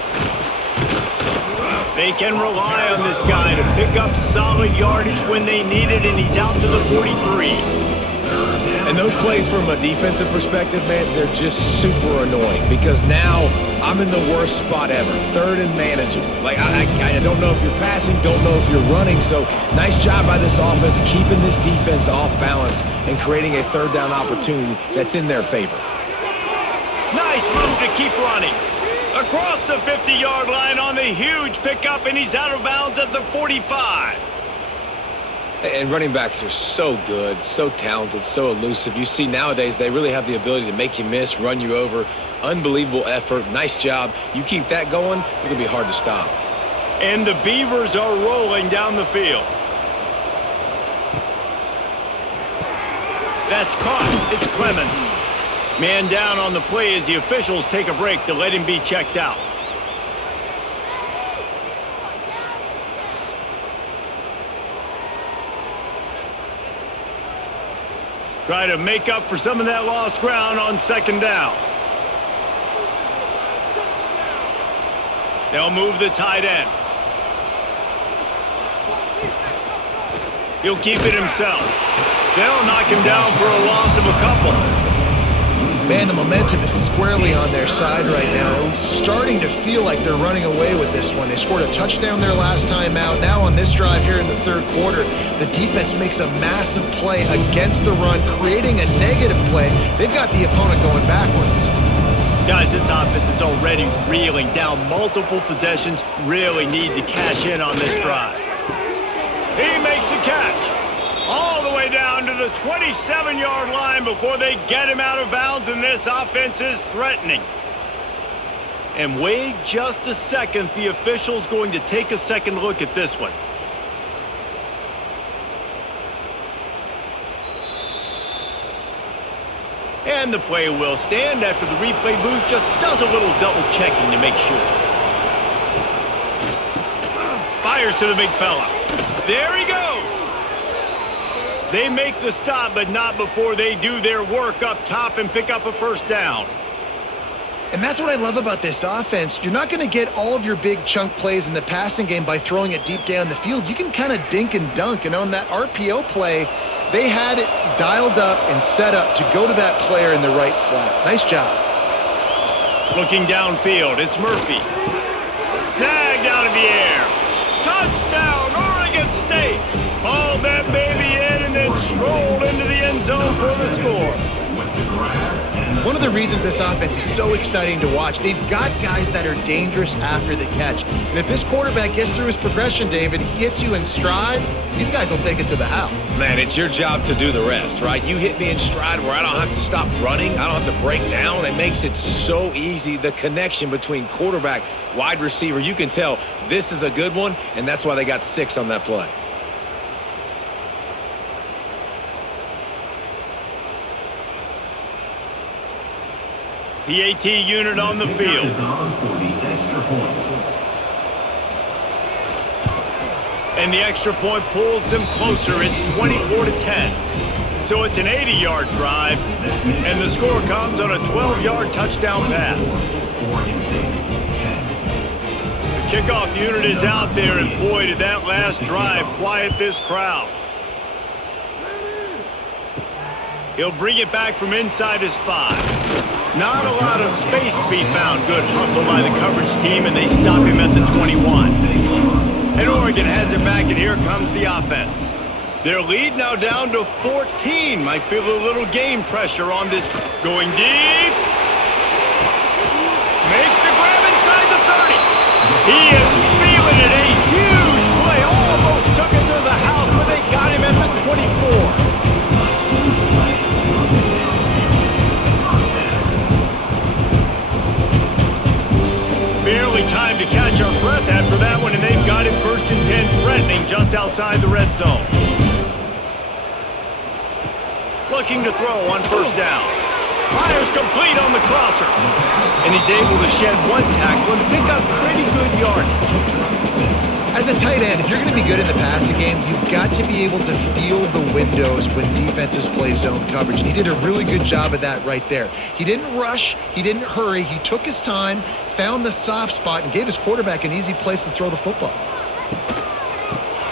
They can rely on this guy to pick up solid yardage when they need it, and he's out to the 43. And those plays from a defensive perspective, man, they're just super annoying because now I'm in the worst spot ever, 3rd and manageable. Like, I don't know if you're passing, don't know if you're running, so nice job by this offense keeping this defense off balance and creating a 3rd down opportunity that's in their favor. Nice move to keep running. Across the 50-yard line on the huge pickup, and he's out of bounds at the 45. And running backs are so good, so talented, so elusive. You see nowadays they really have the ability to make you miss, run you over. Unbelievable effort. Nice job. You keep that going, it's going to be hard to stop. And the Beavers are rolling down the field. That's caught. It's Clemens. Man down on the play as the officials take a break to let him be checked out. Try to make up for some of that lost ground on second down. They'll move the tight end. He'll keep it himself. They'll knock him down for a loss of a couple. Man, the momentum is squarely on their side right now. It's starting to feel like they're running away with this one. They scored a touchdown their last time out. Now on this drive here in the third quarter, the defense makes a massive play against the run, creating a negative play. They've got the opponent going backwards. Guys, this offense is already reeling down multiple possessions. Really need to cash in on this drive. He makes a catch. All the way down to the 27-yard line before they get him out of bounds, and this offense is threatening. And wait just a second. The official's going to take a second look at this one. And the play will stand after the replay booth just does a little double checking to make sure. Fires to the big fella. There he goes. They make the stop, but not before they do their work up top and pick up a first down. And that's what I love about this offense. You're not going to get all of your big chunk plays in the passing game by throwing it deep down the field. You can kind of dink and dunk. And on that RPO play, they had it dialed up and set up to go to that player in the right flat. Nice job. Looking downfield, it's Murphy. Snagged out of the air. Touchdown, Oregon State. Hauled that baby in and then strolled into the end zone for the score. One of the reasons this offense is so exciting to watch, they've got guys that are dangerous after the catch. And if this quarterback gets through his progression, David, he hits you in stride, these guys will take it to the house. Man, it's your job to do the rest, right? You hit me in stride where I don't have to stop running. I don't have to break down. It makes it so easy. The connection between quarterback, wide receiver, you can tell this is a good one, and that's why they got 6 on that play. PAT unit on the field. And the extra point pulls them closer. It's 24-10. So it's an 80-yard drive, and the score comes on a 12-yard touchdown pass. The kickoff unit is out there, and boy, did that last drive quiet this crowd. He'll bring it back from inside his 5. Not a lot of space to be found. Good hustle by the coverage team, and they stop him at the 21. And Oregon has it back, and here comes the offense. Their lead now down to 14. Might feel a little game pressure on this. Going deep. Makes the grab inside the 30. He is feeling it. A huge play. Almost took it to the house, but they got him at the 24. Barely time to catch our breath after that one, and they've got it 1st and 10, threatening just outside the red zone. Looking to throw on 1st down. Fires complete on the crosser. And he's able to shed 1 tackle and pick up pretty good yardage. As a tight end, if you're going to be good in the passing game, you've got to be able to feel the windows when defenses play zone coverage. And he did a really good job of that right there. He didn't rush. He didn't hurry. He took his time, found the soft spot, and gave his quarterback an easy place to throw the football.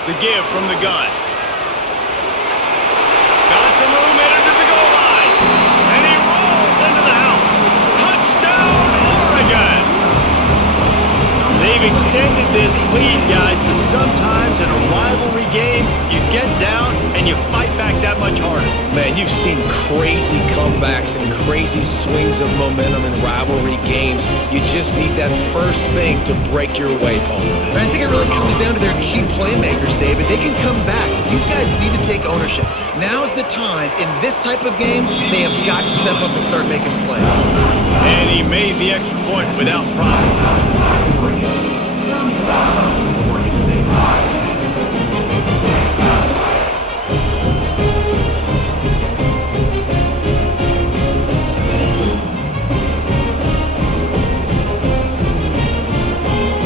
The give from the gun. Got some room into the goal line. And he rolls into the house. Touchdown, Oregon! They've extended this lead, guys, but sometimes in a rivalry game, you get down and you fight back that much harder. Man, you've seen crazy comebacks and crazy swings of momentum in rivalry games. You just need that first thing to break your way, Paul. I think it really comes down to their key playmakers, David. They can come back. These guys need take ownership. Now's the time. In this type of game, they have got to step up and start making plays. And he made the extra point without problem.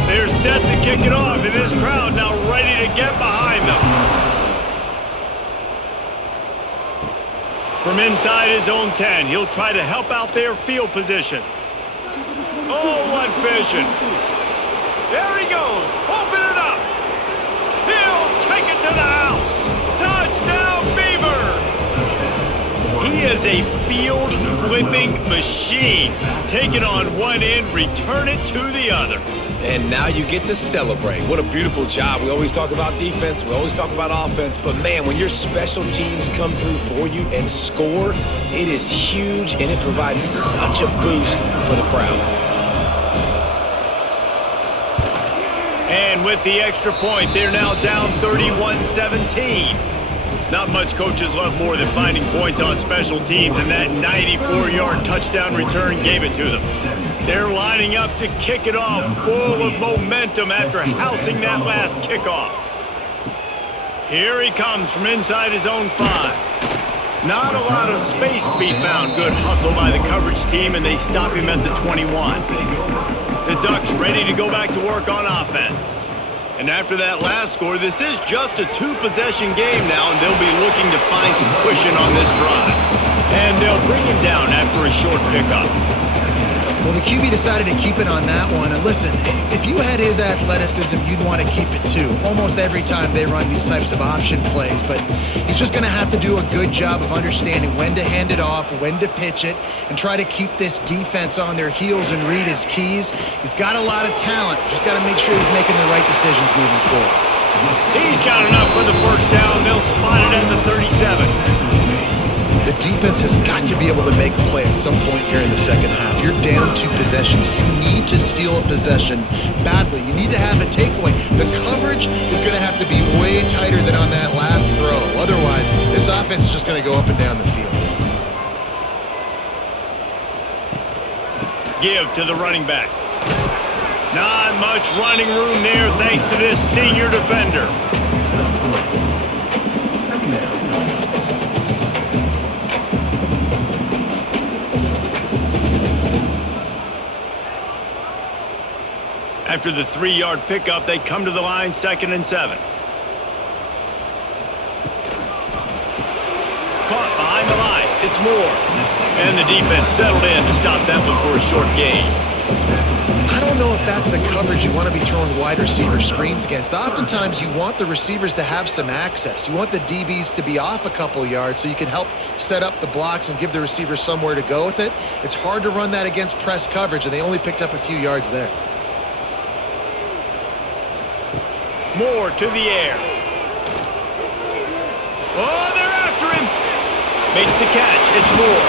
They're set to kick it off, and this crowd now ready to get behind them. From inside his own 10, he'll try to help out their field position. Oh, what vision. There he goes. Open it up. He'll take it to the house. Touchdown, Beavers. He is a field-flipping machine. Take it on one end, return it to the other. And now you get to celebrate. What a beautiful job. We always talk about defense. We always talk about offense. But, man, when your special teams come through for you and score, it is huge, and it provides such a boost for the crowd. And with the extra point, they're now down 31-17. Not much coaches love more than finding points on special teams, and that 94-yard touchdown return gave it to them. They're lining up to kick it off, full of momentum after housing that last kickoff. Here he comes from inside his own 5. Not a lot of space to be found. Good hustle by the coverage team, and they stop him at the 21. The Ducks ready to go back to work on offense. And after that last score, this is just a 2-possession game now, and they'll be looking to find some cushion on this drive. And they'll bring him down after a short pickup. Well, the QB decided to keep it on that one. And listen, if you had his athleticism, you'd want to keep it too. Almost every time they run these types of option plays. But he's just going to have to do a good job of understanding when to hand it off, when to pitch it, and try to keep this defense on their heels and read his keys. He's got a lot of talent. Just got to make sure he's making the right decisions moving forward. He's got enough for the first down. They'll spot it at the 37. The defense has got to be able to make a play at some point here in the second half. You're down 2 possessions. You need to steal a possession badly. You need to have a takeaway. The coverage is going to have to be way tighter than on that last throw. Otherwise, this offense is just going to go up and down the field. Give to the running back. Not much running room there thanks to this senior defender. After the 3-yard pickup, they come to the line, 2nd and 7. Caught behind the line. It's Moore. And the defense settled in to stop that one for a short gain. I don't know if that's the coverage you want to be throwing wide receiver screens against. Oftentimes, you want the receivers to have some access. You want the DBs to be off a couple yards so you can help set up the blocks and give the receivers somewhere to go with it. It's hard to run that against press coverage, and they only picked up a few yards there. Moore to the air. Oh, they're after him. Makes the catch. It's Moore.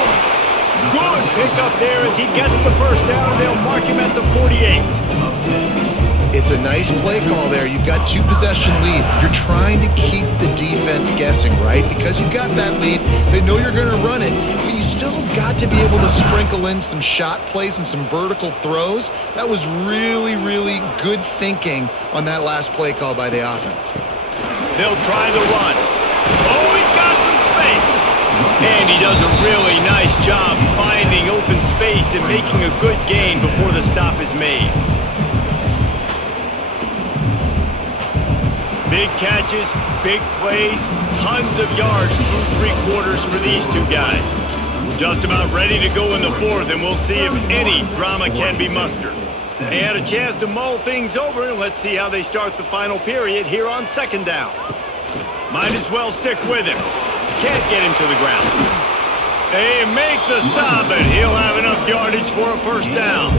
Good pickup there as he gets the first down, and they'll mark him at the 48. It's a nice play call there. You've got 2-possession lead. You're trying to keep the defense guessing, right? Because you've got that lead. They know you're going to run it, but you still have got to be able to sprinkle in some shot plays and some vertical throws. That was really, really good thinking on that last play call by the offense. They'll try the run. Oh, he's got some space. And he does a really nice job finding open space and making a good gain before the stop is made. Big catches, big plays, tons of yards through 3 quarters for these two guys. Just about ready to go in the 4th, and we'll see if any drama can be mustered. They had a chance to mull things over, and let's see how they start the final period here on 2nd down. Might as well stick with him. Can't get him to the ground. They make the stop, and he'll have enough yardage for a first down.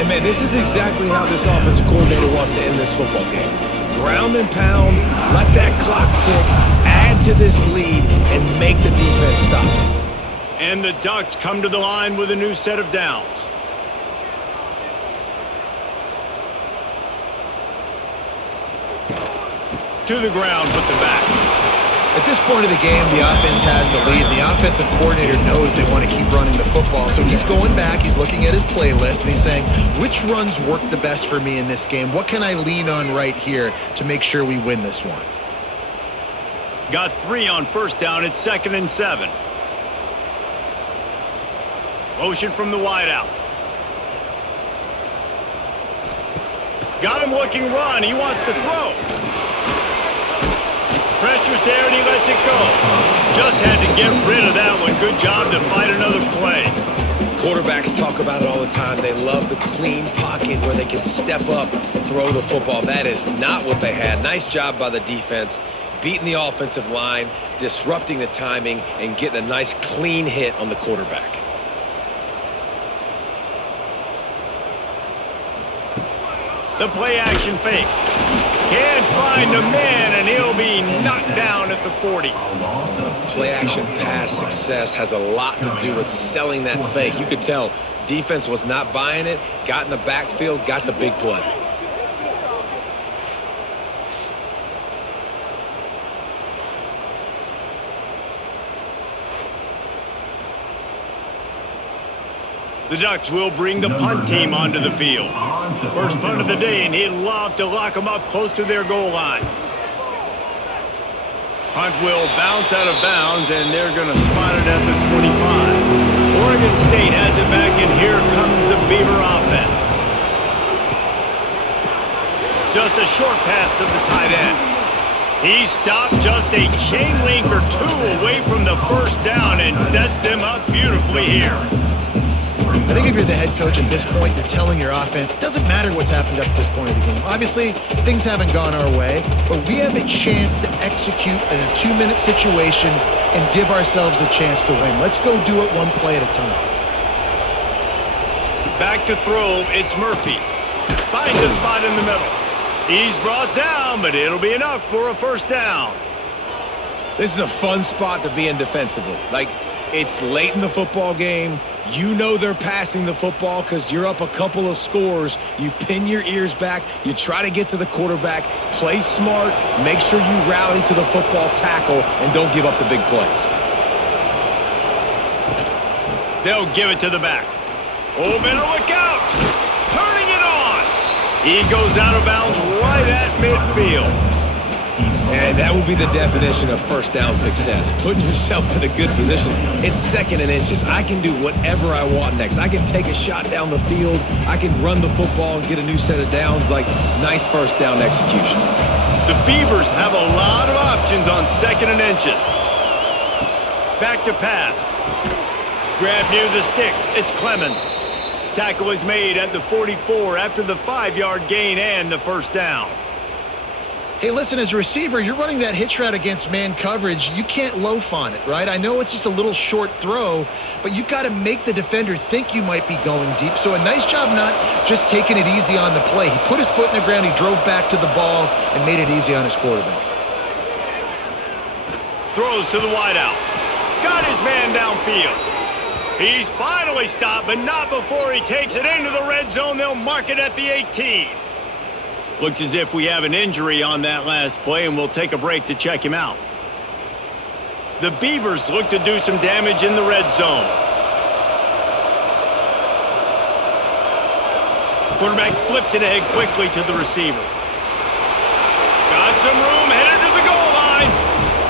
And, man, this is exactly how this offensive coordinator wants to end this football game. Ground and pound, let that clock tick, add to this lead, and make the defense stop. And the Ducks come to the line with a new set of downs. To the ground with the back. At this point of the game, the offense has the lead, and the offensive coordinator knows they want to keep running the football. So he's going back, he's looking at his playlist, and he's saying, which runs work the best for me in this game? What can I lean on right here to make sure we win this one? Got 3 on first down. It's 2nd and 7. Motion from the wideout. Got him looking run. He wants to throw. Pressure's there and he lets it go. Just had to get rid of that one. Good job to fight another play. Quarterbacks talk about it all the time. They love the clean pocket where they can step up, throw the football. That is not what they had. Nice job by the defense, beating the offensive line, disrupting the timing, and getting a nice clean hit on the quarterback. The play action fake. Can't find a man, and he'll be knocked down at the 40. Play action pass success has a lot to do with selling that fake. You could tell defense was not buying it, got in the backfield, got the big play. The Ducks will bring the punt team onto the field. First punt of the day, and he'd love to lock them up close to their goal line. Punt will bounce out of bounds, and they're going to spot it at the 25. Oregon State has it back, and here comes the Beaver offense. Just a short pass to the tight end. He stopped just a chain link or 2 away from the first down and sets them up beautifully here. I think if you're the head coach at this point, you're telling your offense, it doesn't matter what's happened up to this point of the game. Obviously, things haven't gone our way, but we have a chance to execute in a 2-minute situation and give ourselves a chance to win. Let's go do it one play at a time. Back to throw, it's Murphy. Finds a spot in the middle. He's brought down, but it'll be enough for a first down. This is a fun spot to be in defensively. Like, it's late in the football game. You know they're passing the football because you're up a couple of scores. You pin your ears back. You try to get to the quarterback. Play smart. Make sure you rally to the football tackle and don't give up the big plays. They'll give it to the back. Oh, better look out. Turning it on. He goes out of bounds right at midfield. And that would be the definition of first down success. Putting yourself in a good position. It's 2nd and inches. I can do whatever I want next. I can take a shot down the field. I can run the football and get a new set of downs. Like, nice first down execution. The Beavers have a lot of options on 2nd and inches. Back to pass. Grab near the sticks. It's Clemens. Tackle is made at the 44 after the 5-yard gain and the first down. Hey, listen, as a receiver, you're running that hitch route against man coverage. You can't loaf on it, right? I know it's just a little short throw, but you've got to make the defender think you might be going deep. So a nice job not just taking it easy on the play. He put his foot in the ground, he drove back to the ball, and made it easy on his quarterback. Throws to the wideout. Got his man downfield. He's finally stopped, but not before he takes it into the red zone. They'll mark it at the 18. Looks as if we have an injury on that last play, and we'll take a break to check him out. The Beavers look to do some damage in the red zone. Quarterback flips it ahead quickly to the receiver. Got some room, headed to the goal line.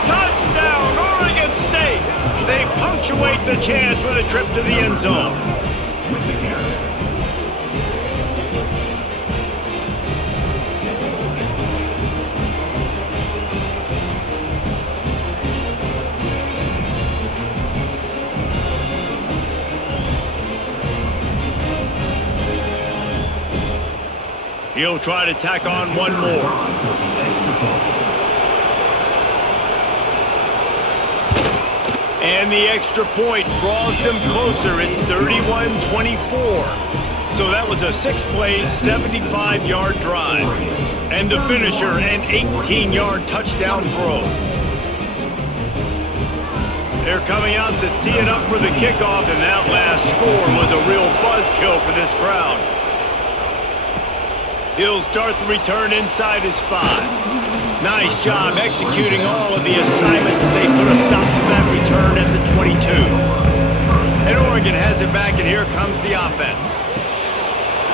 Touchdown, Oregon State. They punctuate the chance with a trip to the end zone. He'll try to tack on one more. And the extra point draws them closer. It's 31-24. So that was a 6-play, 75-yard drive. And the finisher, an 18-yard touchdown throw. They're coming out to tee it up for the kickoff, and that last score was a real buzzkill for this crowd. He'll start the return inside his 5. Nice job executing all of the assignments as they put a stop to that return at the 22. And Oregon has it back, and here comes the offense.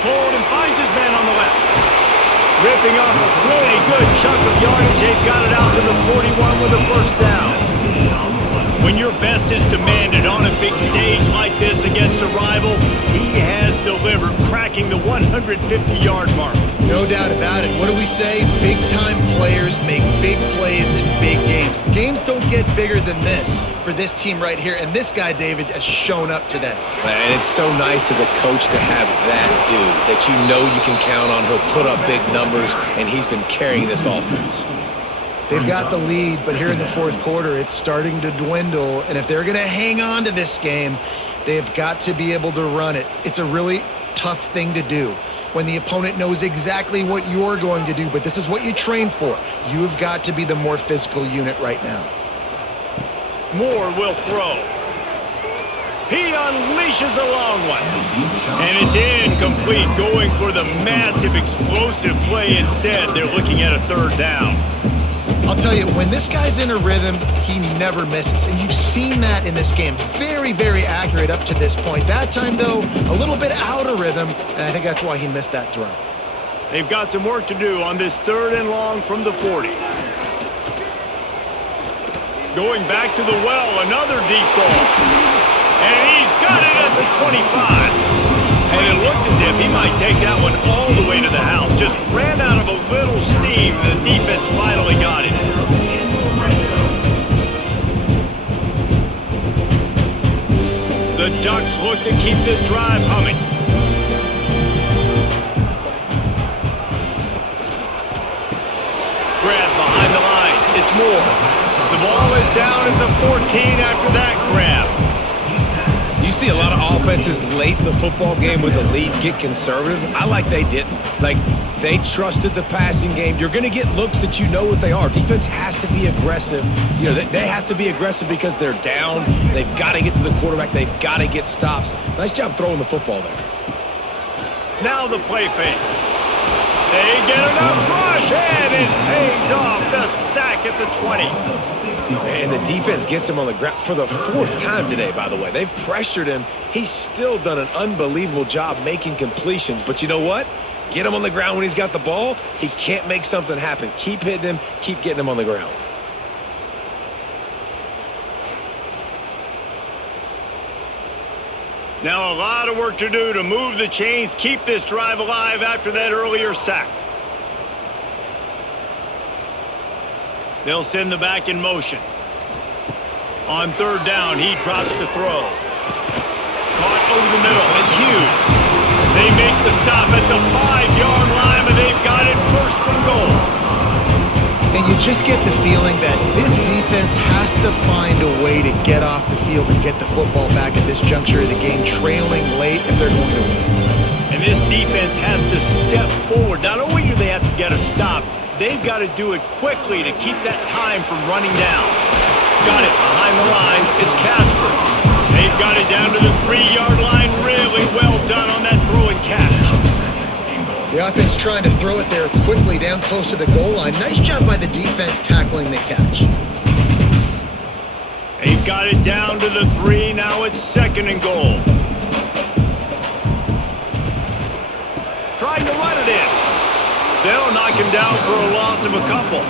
Pulled and finds his man on the left. Ripping off a pretty good chunk of yardage. They've got it out to the 41 with a first down. When your best is demanded on a big stage like this against a rival, he has delivered, cracking the 150-yard mark. No doubt about it. What do we say? Big-time players make big plays in big games. The games don't get bigger than this for this team right here, and this guy, David, has shown up today. And it's so nice as a coach to have that dude that you know you can count on. He'll put up big numbers, and he's been carrying this offense. They've got the lead, but here in the fourth quarter, it's starting to dwindle. And if they're going to hang on to this game, they've got to be able to run it. It's a really tough thing to do when the opponent knows exactly what you're going to do, but this is what you train for. You have got to be the more physical unit right now. Moore will throw. He unleashes a long one. And it's incomplete, going for the massive explosive play instead. They're looking at a third down. I'll tell you, when this guy's in a rhythm, he never misses. And you've seen that in this game. Very, very accurate up to this point. That time, though, a little bit out of rhythm, and I think that's why he missed that throw. They've got some work to do on this third and long from the 40. Going back to the well, another deep ball. And he's got it at the 25. And it looked as if he might take that one all the way to the house. Just ran out of a little steam, and the defense finally got him. The Ducks look to keep this drive humming. Grab behind the line. It's Moore. The ball is down at the 14 after that grab. You see a lot of offenses late in the football game with a lead get conservative. I like they didn't. Like, they trusted the passing game. You're going to get looks that you know what they are. Defense has to be aggressive. You know, they have to be aggressive because they're down. They've got to get to the quarterback. They've got to get stops. Nice job throwing the football there. Now the play fake. They get enough rush, and it pays off. The sack at the 20. And the defense gets him on the ground for the fourth time today, by the way. They've pressured him. He's still done an unbelievable job making completions. But you know what? Get him on the ground when he's got the ball. He can't make something happen. Keep hitting him. Keep getting him on the ground. Now a lot of work to do to move the chains, keep this drive alive after that earlier sack. They'll send the back in motion. On third down, he drops the throw. Caught over the middle. It's Hughes. They make the stop at the 5-yard line, but they've got it first and goal. And you just get the feeling that this defense has to find a way to get off the field and get the football back at this juncture of the game, trailing late if they're going to win. And this defense has to step forward. Not only do they have to get a stop, they've got to do it quickly to keep that time from running down. Got it behind the line. It's Casper. They've got it down to the 3-yard line. Really well done on that throw and catch. The offense trying to throw it there quickly down close to the goal line. Nice job by the defense tackling the catch. They've got it down to the 3. Now it's second and goal. Trying to run it in. They'll knock him down for a loss of a couple.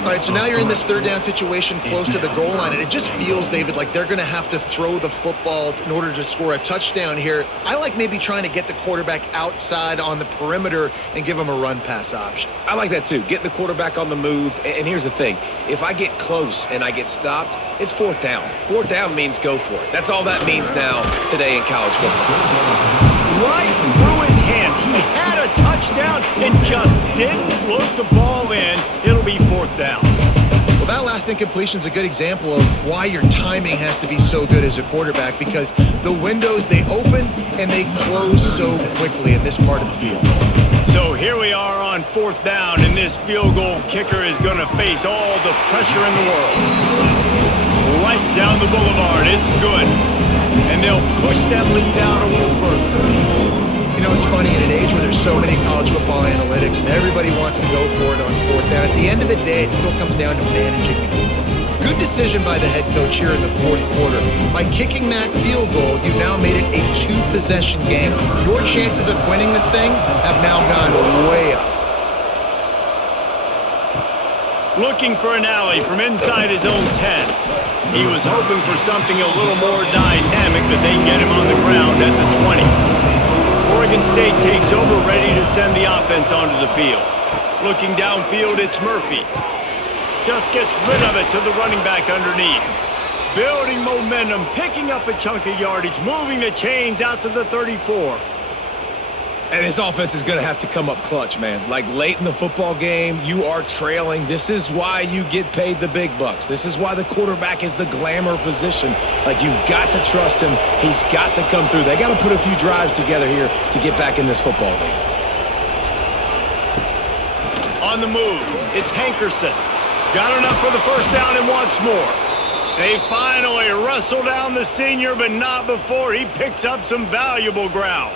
All right, so now you're in this third down situation close to the goal line, and it just feels, David, like they're going to have to throw the football in order to score a touchdown here. I like maybe trying to get the quarterback outside on the perimeter and give him a run-pass option. I like that too. Get the quarterback on the move. And here's the thing. If I get close and I get stopped, it's fourth down. Fourth down means go for it. That's all that means now today in college football. Right through his hands. He had a touchdown and just didn't look the ball in. It'll be fourth down. Well, that last incompletion is a good example of why your timing has to be so good as a quarterback, because the windows, they open and they close so quickly in this part of the field. So here we are on fourth down, and this field goal kicker is going to face all the pressure in the world. Right down the boulevard. It's good. And they'll push that lead out a little further. You know, it's funny, in an age where there's so many college football analytics and everybody wants to go for it on fourth down, at the end of the day, it still comes down to managing people. Good decision by the head coach here in the fourth quarter. By kicking that field goal, you've now made it a two-possession game. Your chances of winning this thing have now gone way up. Looking for an alley from inside his own 10. He was hoping for something a little more dynamic, but they get him on the ground at the 20. Oregon State takes over, ready to send the offense onto the field. Looking downfield, it's Murphy. Just gets rid of it to the running back underneath. Building momentum, picking up a chunk of yardage, moving the chains out to the 34. And this offense is going to have to come up clutch, man. Like, late in the football game, you are trailing. This is why you get paid the big bucks. This is why the quarterback is the glamour position. Like, you've got to trust him. He's got to come through. They got to put a few drives together here to get back in this football game. On the move, it's Hankerson. Got enough for the first down and wants more. They finally wrestle down the senior, but not before he picks up some valuable ground.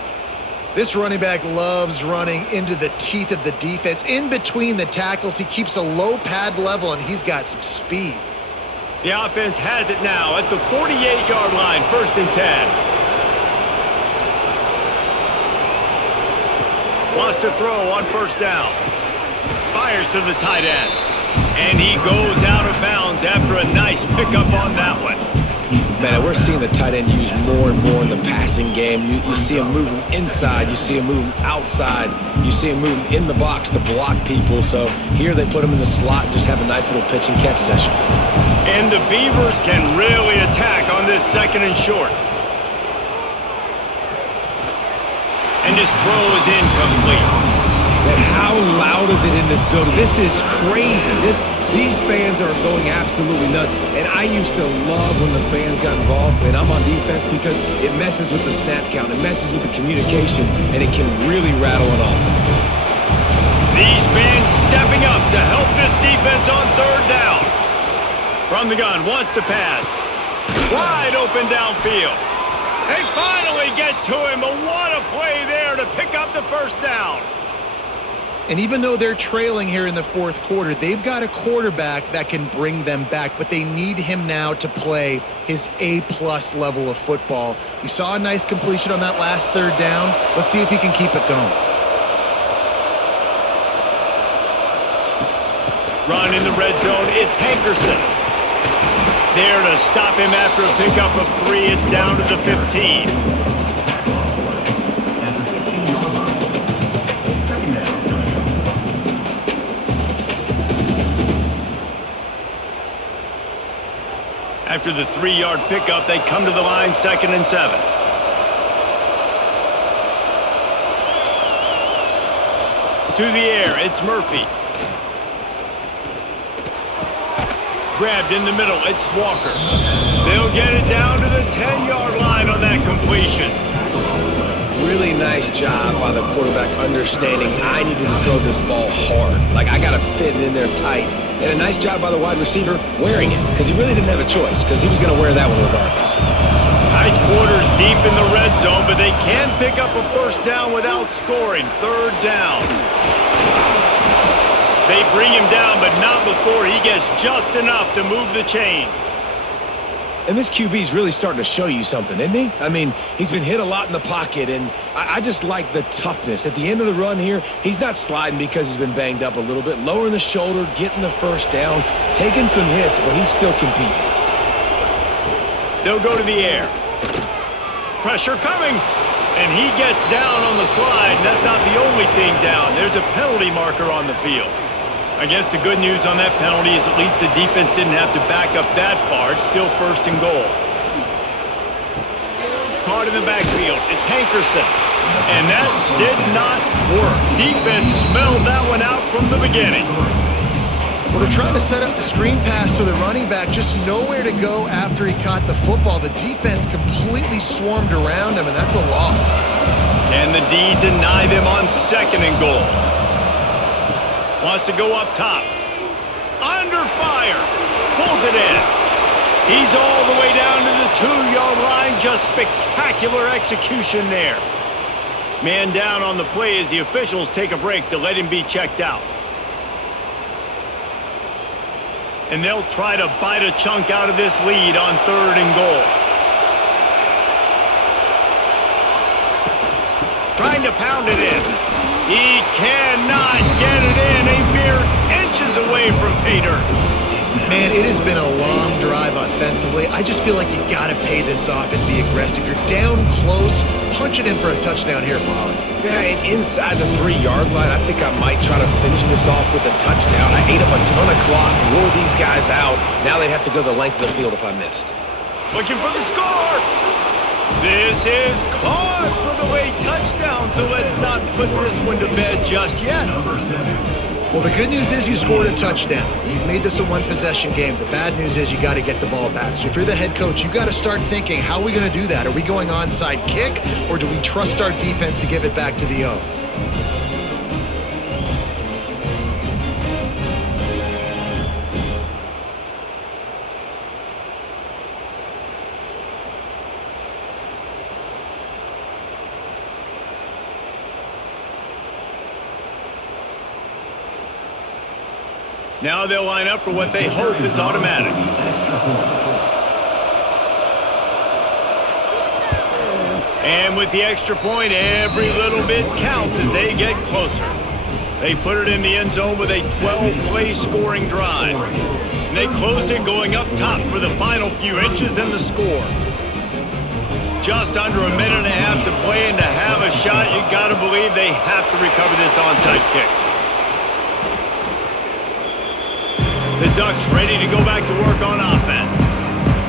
This running back loves running into the teeth of the defense. In between the tackles, he keeps a low pad level, and he's got some speed. The offense has it now at the 48-yard line, 1st and 10. Wants to throw on first down. Fires to the tight end. And he goes out of bounds after a nice pickup on that one. Man, we're seeing the tight end used more and more in the passing game. You see him moving inside. You see him moving outside. You see him moving in the box to block people. So here they put him in the slot and just have a nice little pitch and catch session. And the Beavers can really attack on this 2nd and short. And his throw is incomplete. Man, how loud is it in this building? This is crazy. These fans are going absolutely nuts. And I used to love when the fans got involved, and I'm on defense, because it messes with the snap count, it messes with the communication, and it can really rattle an offense. These fans stepping up to help this defense on 3rd down. From the gun, wants to pass. Wide open downfield. They finally get to him, but what a play there to pick up the first down. And even though they're trailing here in the fourth quarter, they've got a quarterback that can bring them back, but they need him now to play his A-plus level of football. We saw a nice completion on that last 3rd down. Let's see if he can keep it going. Run in the red zone, it's Hankerson. There to stop him after a pickup of 3. It's down to the 15. After the 3-yard pickup, they come to the line, 2nd and 7. To the air, it's Murphy. Grabbed in the middle, it's Walker. They'll get it down to the 10-yard line on that completion. Really nice job by the quarterback understanding I needed to throw this ball hard. Like, I got to fit it in there tight. And a nice job by the wide receiver wearing it, because he really didn't have a choice, because he was going to wear that one regardless. Tight quarters deep in the red zone, but they can pick up a first down without scoring. 3rd down. They bring him down, but not before he gets just enough to move the chains. And this QB's really starting to show you something, isn't he? I mean, he's been hit a lot in the pocket, and I just like the toughness. At the end of the run here, he's not sliding because he's been banged up a little bit. Lowering the shoulder, getting the first down, taking some hits, but he's still competing. They'll go to the air. Pressure coming, and he gets down on the slide, and that's not the only thing down. There's a penalty marker on the field. I guess the good news on that penalty is at least the defense didn't have to back up that far. It's still 1st and goal. Caught in the backfield. It's Hankerson. And that did not work. Defense smelled that one out from the beginning. Well, they're trying to set up the screen pass to the running back, just nowhere to go after he caught the football. The defense completely swarmed around him, and that's a loss. Can the D deny them on 2nd and goal? Wants to go up top. Under fire. Pulls it in. He's all the way down to the 2-yard line. Just spectacular execution there. Man down on the play as the officials take a break to let him be checked out. And they'll try to bite a chunk out of this lead on 3rd and goal. Trying to pound it in. He cannot get it in. A mere inches away from pay dirt. Man, it has been a long drive offensively. I just feel like you got to pay this off and be aggressive. You're down close. Punch it in for a touchdown here, Pollard. Yeah, and inside the 3-yard line, I think I might try to finish this off with a touchdown. I ate up a ton of clock, wore these guys out. Now they'd have to go the length of the field if I missed. Looking for the score. This is caught for the late touchdown, so let's not put this one to bed just yet. Well, the good news is you scored a touchdown. You've made this a one-possession game. The bad news is you got to get the ball back. So if you're the head coach, you got to start thinking, how are we going to do that? Are we going onside kick, or do we trust our defense to give it back to the O? Now they'll line up for what they hope is automatic. And with the extra point, every little bit counts as they get closer. They put it in the end zone with a 12-play scoring drive. And they closed it going up top for the final few inches and the score. Just under a minute and a half to play, and to have a shot, you got to believe they have to recover this onside kick. The Ducks ready to go back to work on offense.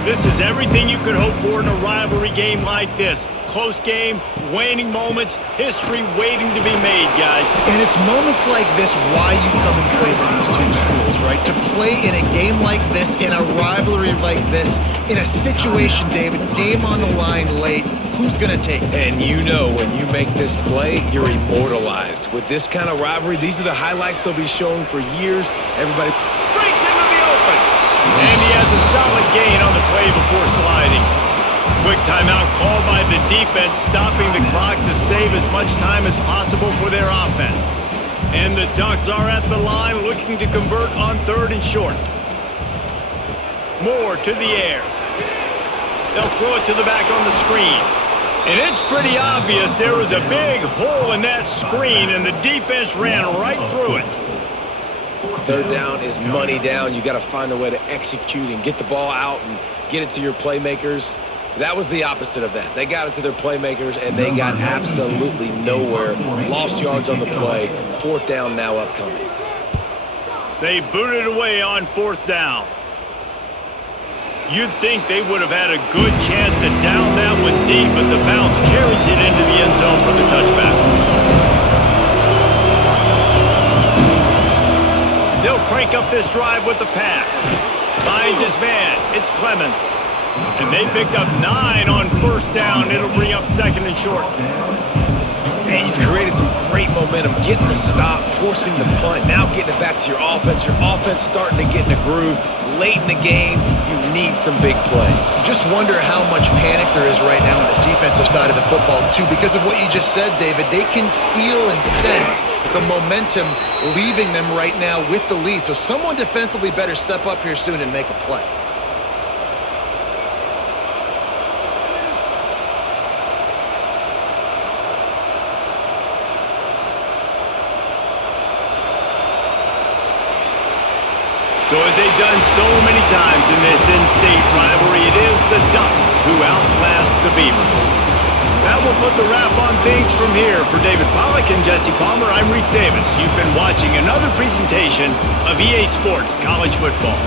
This is everything you could hope for in a rivalry game like this. Close game, waning moments, history waiting to be made, guys. And it's moments like this why you come and play for these two schools, right? To play in a game like this, in a rivalry like this, in a situation, David, game on the line late, who's going to take it? And you know when you make this play, you're immortalized. With this kind of rivalry, these are the highlights they'll be showing for years. Everybody breaks into the open. And he has a solid gain on the play before sliding. Quick timeout called by the defense, stopping the clock to save as much time as possible for their offense. And the Ducks are at the line looking to convert on 3rd and short. Moore to the air. They'll throw it to the back on the screen. And it's pretty obvious there was a big hole in that screen, and the defense ran right through it. 3rd down is money down. You got to find a way to execute and get the ball out and get it to your playmakers. That was the opposite of that. They got it to their playmakers, and they got absolutely nowhere. Lost yards on the play. 4th down now upcoming. They booted away on 4th down. You'd think they would have had a good chance to down that one deep, but the bounce carries it into the end zone for the touchback. They'll crank up this drive with the pass. Finds his man. It's Clemens. And they picked up 9 on 1st down. It'll bring up 2nd and short. And you've created some great momentum, getting the stop, forcing the punt, now getting it back to your offense. Your offense starting to get in a groove. Late in the game, you need some big plays. You just wonder how much panic there is right now on the defensive side of the football, too, because of what you just said, David. They can feel and sense the momentum leaving them right now with the lead. So someone defensively better step up here soon and make a play. So as they've done so many times in this in-state rivalry, it is the Ducks who outlast the Beavers. That will put the wrap on things from here. For David Pollack and Jesse Palmer, I'm Reese Davis. You've been watching another presentation of EA Sports College Football.